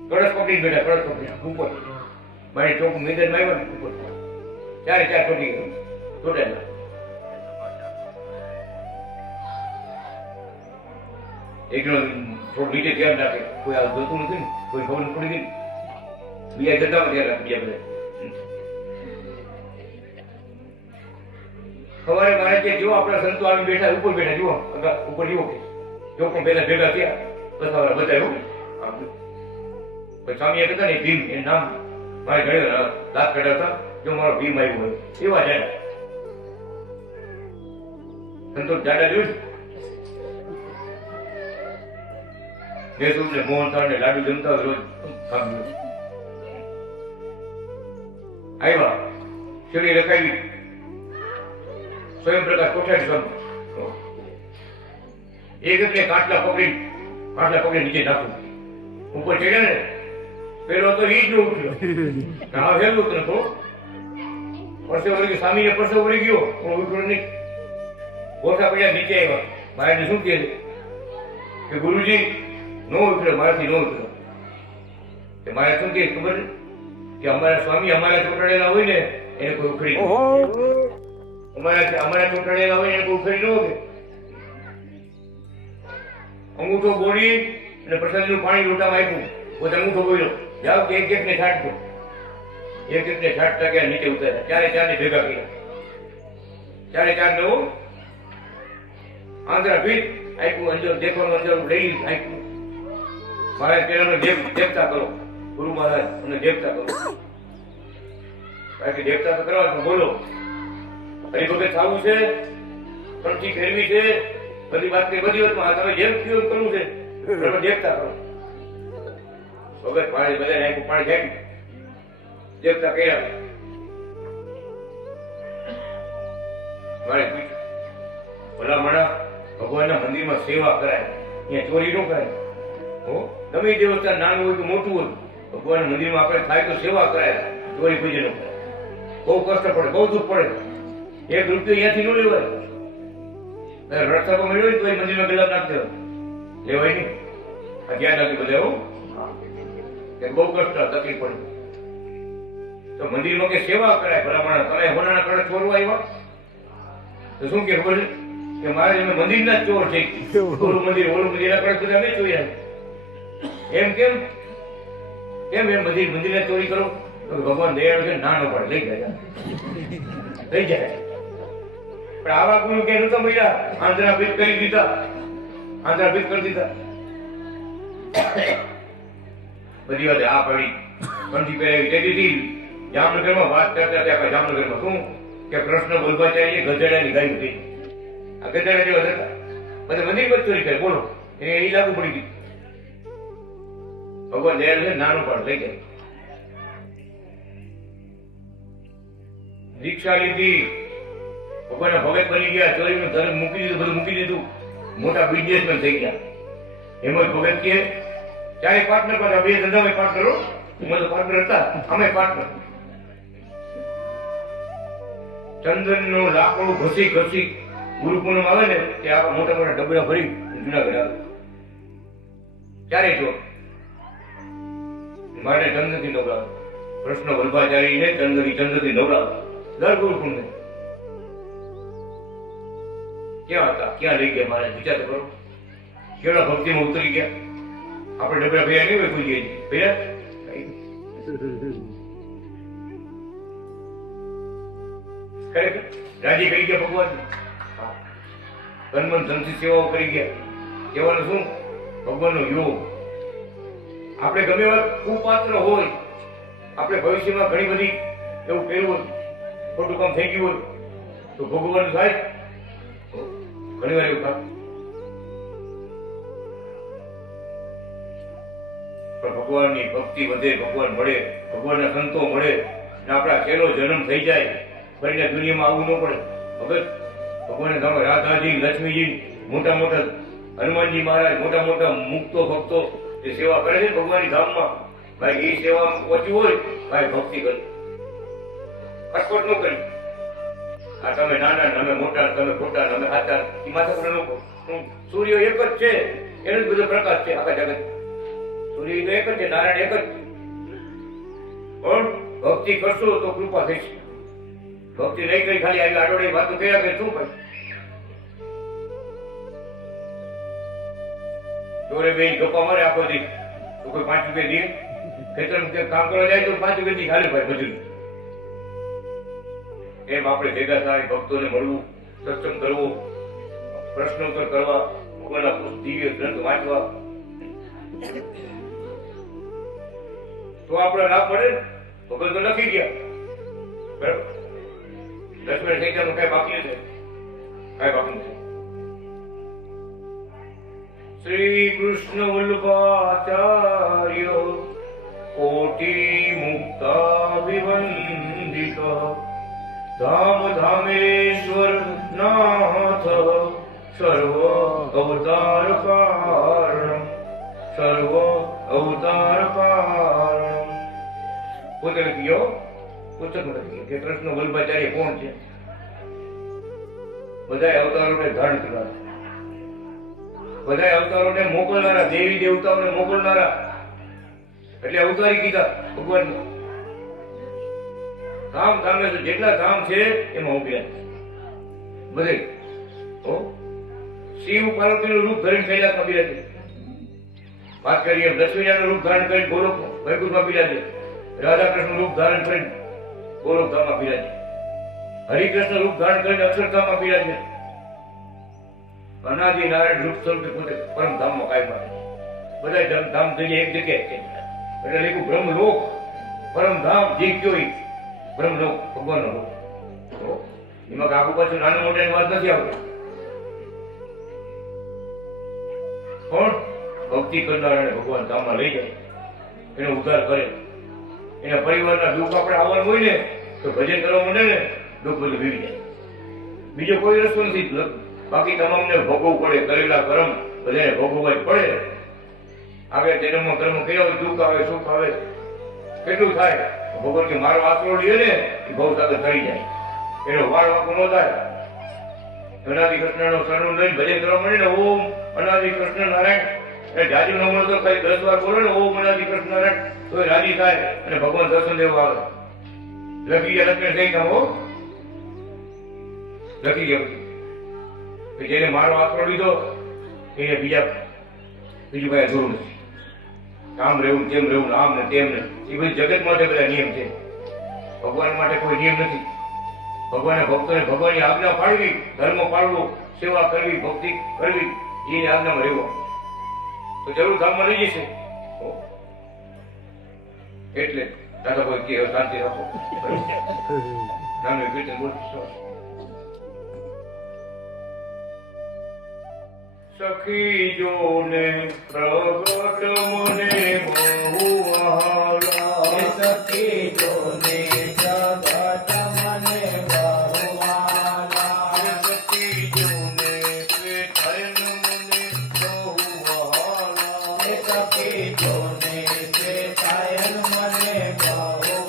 કળશ પકડી બેઠા કળશ પકડી ઉપર મારી ચોક મેદાનમાં આવ્યા ઉપર 4 ચોટી ગયું ચોટાયેલા એકનો થોડું નીચે ધ્યાન રાખે કોઈ આ જોતું નથી ને કોઈ ખબર પડી ગઈ બીજા જતા ધ્યાન રાખે બીજા બધા સવારે મારે કે જો આપણા સંતો આવી બેઠા ઉપર બેઠા જુઓ ઉપર જુઓ કે જો પણ પેલા ભેગા થયા બતાવવા બતાવ્યું સ્વામી હતા ને ભીમ એ નામ મારે ઘણી દાંત કઢાવતા જો મારો ભીમ આવ્યો હોય એવા જાડા સંતોષ જાડા જોયું દેસુર ને મોહનથાળ ને લાડુ જમતા રોજ આવ્યા શરીર રખાવી સ્વયં પ્રકાશ કોઠાડી સમ એક એટલે કાટલા પકડી નીચે નાખું ઉપર ચડ્યા ને પેલો તો ઈ જ ઉઠ્યો હા હેલું જ નતો પરસે વળી ગયો સ્વામીને પરસે વળી ગયો પણ ઉઠ્યો નહીં ગોઠા પડ્યા નીચે આવ્યા મારે શું કહે કે ગુરુજી નો ઉતર્યો મારાથી નો ઉતર્યો કે મારે શું કે ખબર કે અમારા સ્વામી અમારા ચોટાડેલા હોય ને એને કોઈ ઉખડી અમારા ચોટાડેલા હોય એને કોઈ ઉખડી ન હોય અંગૂઠો બોલી અને પ્રસાદનું પાણી લોટામાં આપ્યું પોતે અંગૂઠો બોલ્યો જાઓ કે એક ને છાંટજો એક ને છાંટતા ગયા નીચે ઉતાર્યા 4 ને ભેગા કર્યા 4 ને આંધ્રા ભીત આપ્યું અંજર દેખવાનું અંજર લઈ આપ્યું મહારાજ પેલા દેવતા કરો ગુરુ મહારાજ અમને દેવતા કરો કારણ કે દેવતા તો કરવા બોલો હરિભગત થવું છે કંઠી ફેરવી છે બધી વાત કરી બધી વાતમાં તમે જેમ કયું કરવું છે તમે દેવતા કરો ભગત પાણી બધા નાખ્યું પાણી જાય દેવતા કર્યા મારે ભલા મણા ભગવાનના મંદિરમાં સેવા કરાય, અહીંયા ચોરી ન કરાય. હો, ગમે તે દેવસ્થાન નાનું હોય કે મોટું હોય, ભગવાનના મંદિરમાં આપણે થાય તો સેવા કરાય, ચોરી પૂજે ન કરાય. બહુ કષ્ટ પડે, બહુ દુઃખ પડે. 1 રૂપિયો અહીંયાથી ન લેવાય. રસ્તા પર મળ્યો હોય તો એ મંદિરમાં ગલાબ નાખી દેવાય, લેવાય નહીં. આ ધ્યાન રાખી બધા. હો, બહુ કષ્ટ તકલીફ પડે તો મંદિરમાં કે સેવા કરાય. ભલામણ તમે હોનાના કડે ચોરવા આવ્યા તો શું કે ખબર છે કે મારે મંદિરના ચોર છે, ઓલું મંદિર એના કડે બધા નહીં ચોર્યા. એમ કેમ કેમ એમ મંદિરના ચોરી કરો? તો ભગવાન દયાળુ છે, ના ન પડે, લઈ જાય લઈ જાય. પણ આવા ગુરુ કે નતા મળ્યા, આંધ્રાભિત કરી દીધા, આંધ્રાભિત કરી દીધા. બધી વાત આ પડી કંઠી પહેરાવી દે દીધી. જામનગરમાં વાત કરતા ત્યાં જામનગરમાં શું કે કૃષ્ણ બોલબાચાર્ય ગધેડાની ગાય હતી. આ ગધેડા જેવા હતા, બધા મંદિર પર ચોરી કરે. બોલો, એ લાગુ પડી ગઈ. ભગવાન દયાળ છે, નાનું પણ લઈ જાય. દીક્ષા લીધી, ભગવાનના ભગત બની ગયા, ચોરીનું ધર્મ મૂકી દીધું, બધું મૂકી દીધું, મોટા બિઝનેસમેન થઈ ગયા. એમાં ભગત કે ચારે પાર્ટનર પાછા, 2 ધંધામાં પાર્ટનરો, એમાં તો પાર્ટનર હતા, અમે પાર્ટનર. ચંદનનું લાકડું ઘસી ઘસી ગુરુ પૂનમ આવે ને તે આ મોટા મોટા ડબલા ભરી જુનાગઢ આવે. ચારે ચોર માટે ચંદ્રથી નવરાવે. કૃષ્ણ વલ્ભાચાર્યને ચંદ્રથી નવરાવે દર ગુરુ પૂનમે. ક્યાં હતા, ક્યાં લઈ ગયા મારે વિચાર તો કરો. કેવડા ભક્તિમાં ઉતરી ગયા. આપણે ડબલા ભૈયા નહીં હોય કોઈ ભૈયા ખરેખર રાજી કરી ગયા ભગવાન. તન ધનથી સેવાઓ કરી ગયા. કહેવાનું શું? ભગવાનનો યોગ. આપણે ગમે એવા કુપાત્ર હોય, આપણે ભવિષ્યમાં ઘણી બધી એવું કર્યું હોય, ખોટું કામ થઈ ગયું હોય તો ભગવાન થાય. ઘણી વાર એવું થાય. પણ ભગવાનની ભક્તિ વધે, ભગવાન મળે, ભગવાનના સંતો મળે ને આપણા છેલ્લો જન્મ થઈ જાય, ફરીને દુનિયામાં આવવું ન પડે. ભગત ભગવાનને તમે રાધાજી, લક્ષ્મીજી, મોટા મોટા હનુમાનજી મહારાજ, મોટા મોટા મુક્તો ભક્તો જે સેવા કરે છે ભગવાનની ધામમાં, ભાઈ એ સેવા પહોંચી હોય, ભાઈ ભક્તિ કરી, કટકોટ ન કરી. આ તમે નાના, તમે મોટા, તમે ખોટા, તમે સાચા, એ માથા પર ન કહો. સૂર્ય એક જ છે, એનો જ બધો પ્રકાશ છે આખા જગત. સૂર્ય તો એક જ છે, નારાયણ એક જ. પણ ભક્તિ કરશો તો કૃપા થશે. ભક્તિ નહીં કરી ખાલી આવી આડોડી વાતો કર્યા કે શું ભાઈ? ચોરે બે ગપ્પા મારે આખો દી તો કોઈ 5 રૂપિયા દે. ખેતરમાં કામ કરવા જાય તો 5 રૂપિયા થી ખાલી ભાઈ મજૂરી. એમ આપણે ભેગા થાય, ભક્તોને મળવું, સત્સંગ કરવો, પ્રશ્નોત્તર કરવા, ભગવાનના દિવ્ય ગ્રંથ વાંચવા, તો આપણે લાભ મળે. ભગવાન તો લખી ગયા બરાબર. 10 મિનિટ થઈ જવાનું કઈ બાકી નથી, કઈ બાકી નથી. શ્રી કૃષ્ણ વલ્લભાચાર્ય કોટી મુક્તા વિવંદિત ધામ ધામેશ્વર નાથ સર્વ અવતાર કારણ સર્વ અવતાર કારણ. પોતે લખી ગયો, પુસ્તકમાં લખી ગયો કે કૃષ્ણ વલ્લભાચાર્ય કોણ છે. બધા અવતારોને ધારણ કરવાના, બધા અવતારોને મોકલનારા, દેવી દેવતાઓને મોકલનારા, એટલે અવતારી કીધા ભગવાન. ધામ ધામે જેટલા ધામ છે એમાં ઉભ્યા બધે. શિવ પાર્વતીનું રૂપ ધરીને કૈલાસમાં બિરાજે. વાત કરીએ લક્ષ્મીનારાયણ રૂપ ધારણ કરીને ગોલોક વૈકુંઠમાં બિરાજે. રાધા કૃષ્ણ રૂપ ધારણ કરીને ગોલોક ધામમાં બિરાજે. હરિકૃષ્ણ રૂપ ધારણ કરીને અક્ષરધામમાં બિરાજે. અનાદિ નારાયણ રૂપ સ્વરૂપે પોતે પરમ ધામમાં કાયમ. બધા ધામ થઈ એક જગ્યાએ છે. એટલે લખ્યું બ્રહ્મલોક, પરમ ધામ જે કયો બ્રહ્મલોક, ભગવાનનો લોક. એમાં આગુ પાછું નાનું મોટાની વાત નથી આવતી. પણ ભક્તિ કરનારાને ભગવાન ધામમાં લઈ જાય, એનો ઉદ્ધાર કરે. એના પરિવારના દુઃખ આપણે આવવાનું હોય ને તો ભજન કરવા માંડે ને દુઃખ બધું ભીવી જાય. બીજો કોઈ રસ્તો નથી. બાકી તમામને ભોગવવું પડે, કરેલા કર્મ બધાને ભોગવવા જ પડે. આગળ જન્મમાં કર્મ કર્યા હોય, દુઃખ આવે સુખ આવે કેટલું થાય. ભગવાન કે મારો આશરો લે ને એ બહુ સાગર થઈ જાય, એનો વાળ વાંકો ન થાય. અનાદિ કૃષ્ણનો શરણું લઈને ભજન કરવા મળે ને ઓમ અનાદિ કૃષ્ણ નારાયણ, એ જાજુ ન મળે તો ખાલી 10 વાર બોલો ને ઓમ અનાદિ કૃષ્ણ નારાયણ તો એ રાજી થાય અને ભગવાન દર્શન દેવા આવે. લખી ગયા લક્ષ્મણ થઈ તમે લખી ગયો જેને મારો આશરો લીધો એને બીજું કઈ જરૂર નથી. આમ રહેવું તેમ રહેવું, આમ ને તેમ ને, એ બધી જગત માટે બધા નિયમ છે. ભગવાન માટે કોઈ નિયમ નથી. ભગવાને ભક્તોને ભગવાનની આજ્ઞા પાડવી, ધર્મ પાળવો, સેવા કરવી, ભક્તિ કરવી, એની આજ્ઞામાં રહેવો તો જરૂર ધામમાં લઈ જશે. એટલે દાદા કોઈ કે શાંતિ રાખો. નાનું કીર્તન બોલશો. સખી જોને પ્રગટ મને બહુ વહાલા, સખી જોને પ્રગટ મને બહુ વહાલા, સખી જોને શ્વેતાયન મને બહુ વહાલા, સખી જોને શ્વેતાયન મને બહુ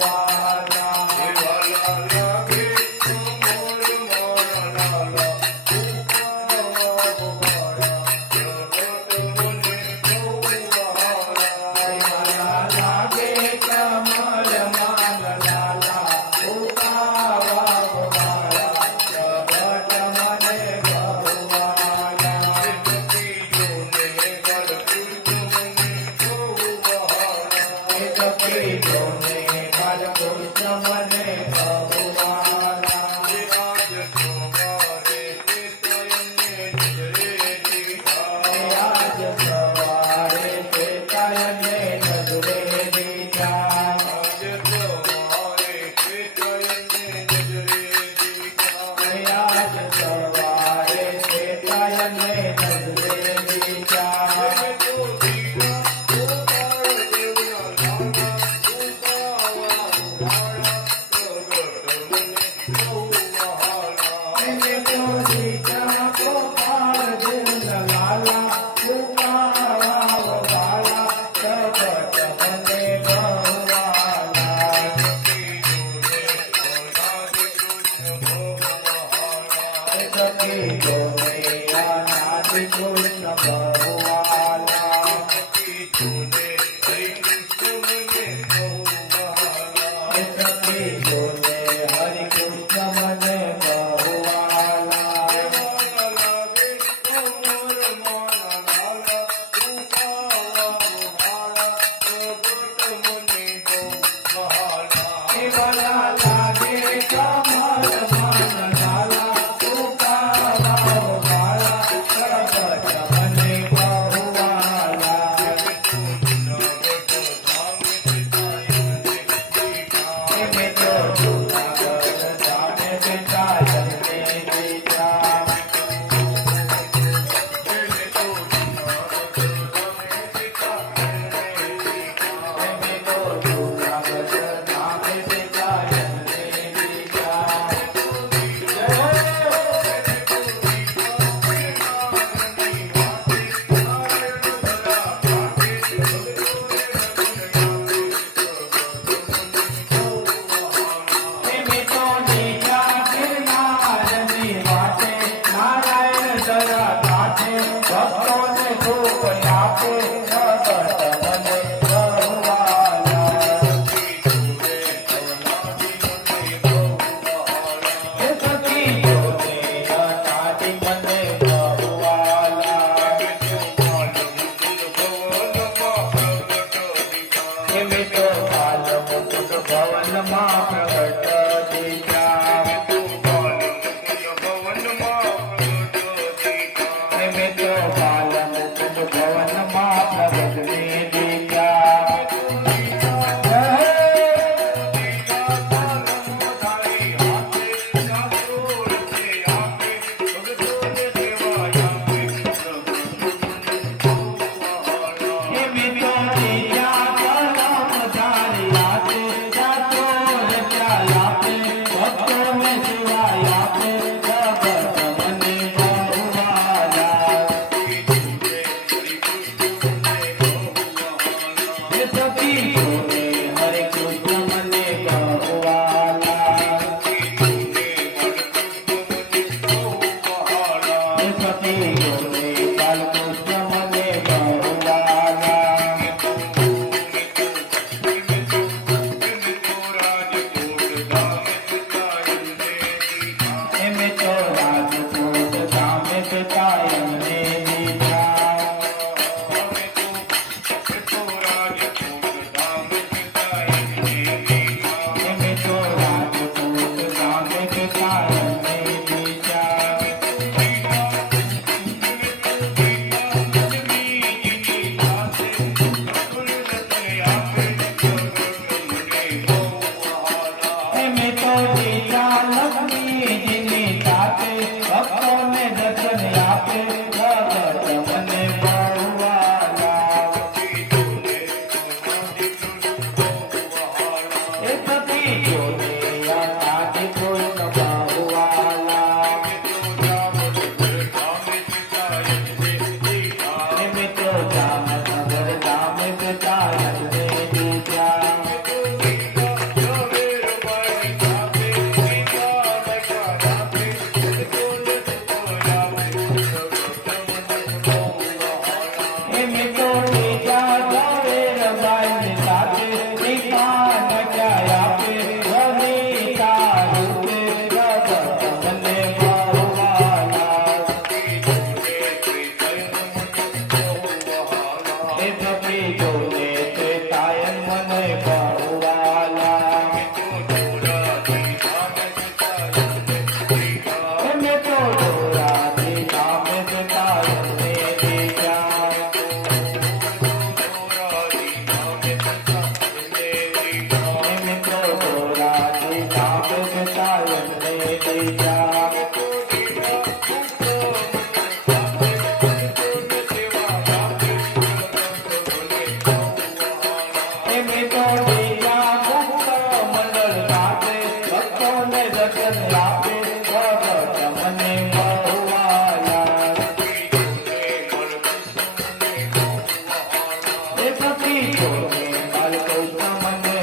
વહાલા, વાલા લાગે મોર મોરા લાલા, la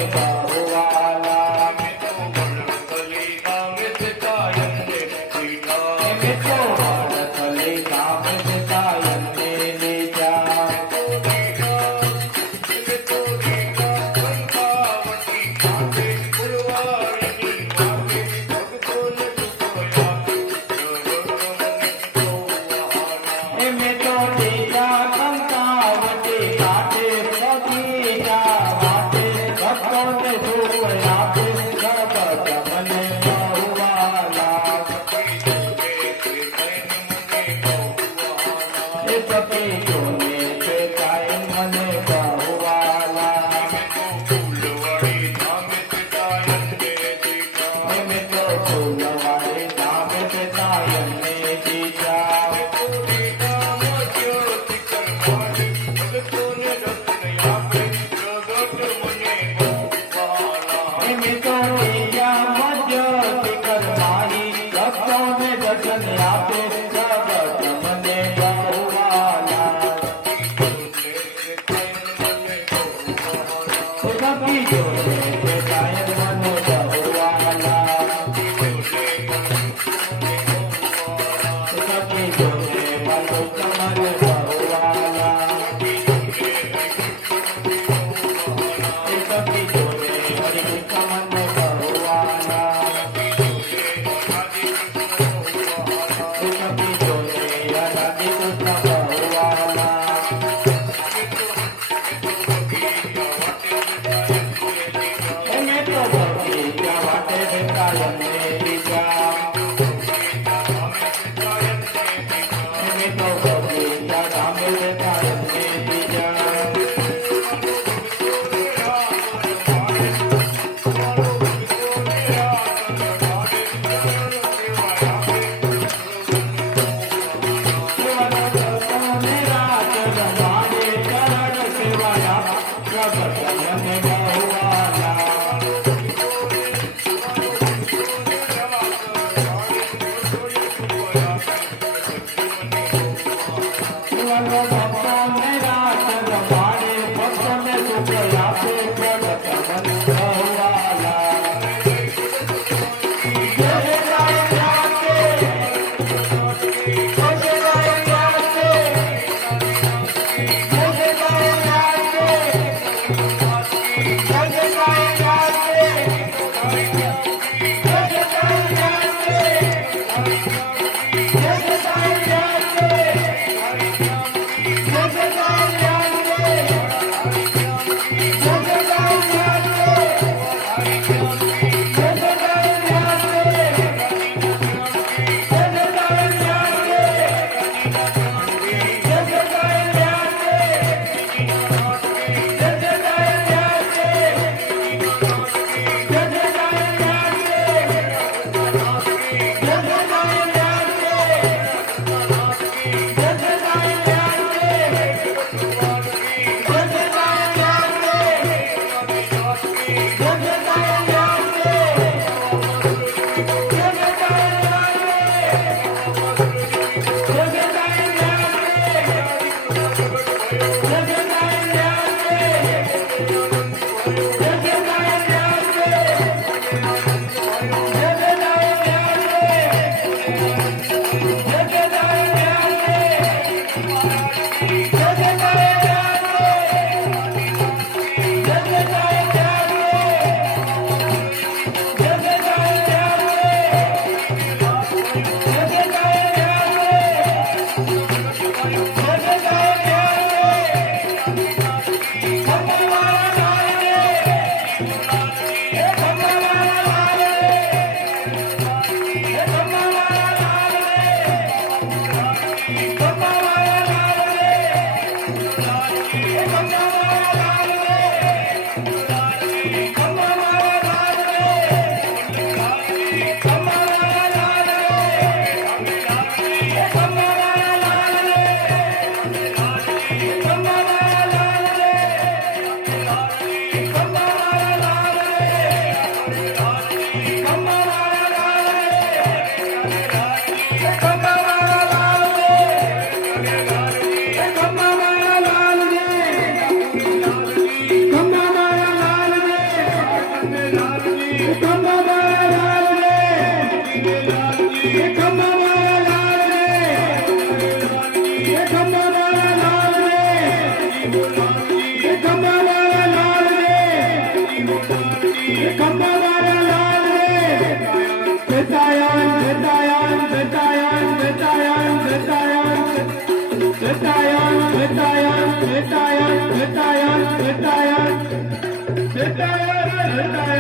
બહુવાલા મિત્રો વડકલી ગામે જતા એમને દીઠા. મિત્રો વડકલી ગામે જતા એમને લીધા એમે તો લીધા કંકાવટી કાઢે બગીચા વાટે ભક્તોને સુખ આપે જગત મને બહુવાલા એ સખીઓને છે કાયમ મને બહુવાલા એમે તો ફૂલવાળી ધામે જતા એમને દીધા એમે તો લીધા મજ્જતી કરમાઈ ભક્તોને દર્શન આપે જગત મને બહુવાલા સખીઓને છે કાયમ મને બહુવાલા સખીઓને વાલો તમને બહુવાલા સખીઓને હરિ તમને બહુવાલા સખીઓને રાધે કૃષ્ણ બહુવાલા એમે તો બગીચા વાટે જતા એમને લીધા એમે તો બગીચા ગામે જતા એમને લીધા સેવાને રાત રમાડે ચરણ સેવાયા જગત મને બહુવાલા સેવાનો ભક્તોને રાત રમાડે ભક્તોને સુખ આપે જગત મને બહુવાલા જય જય રાતે જય જય રાતે જય જય રાતે જય જય રાતે Jai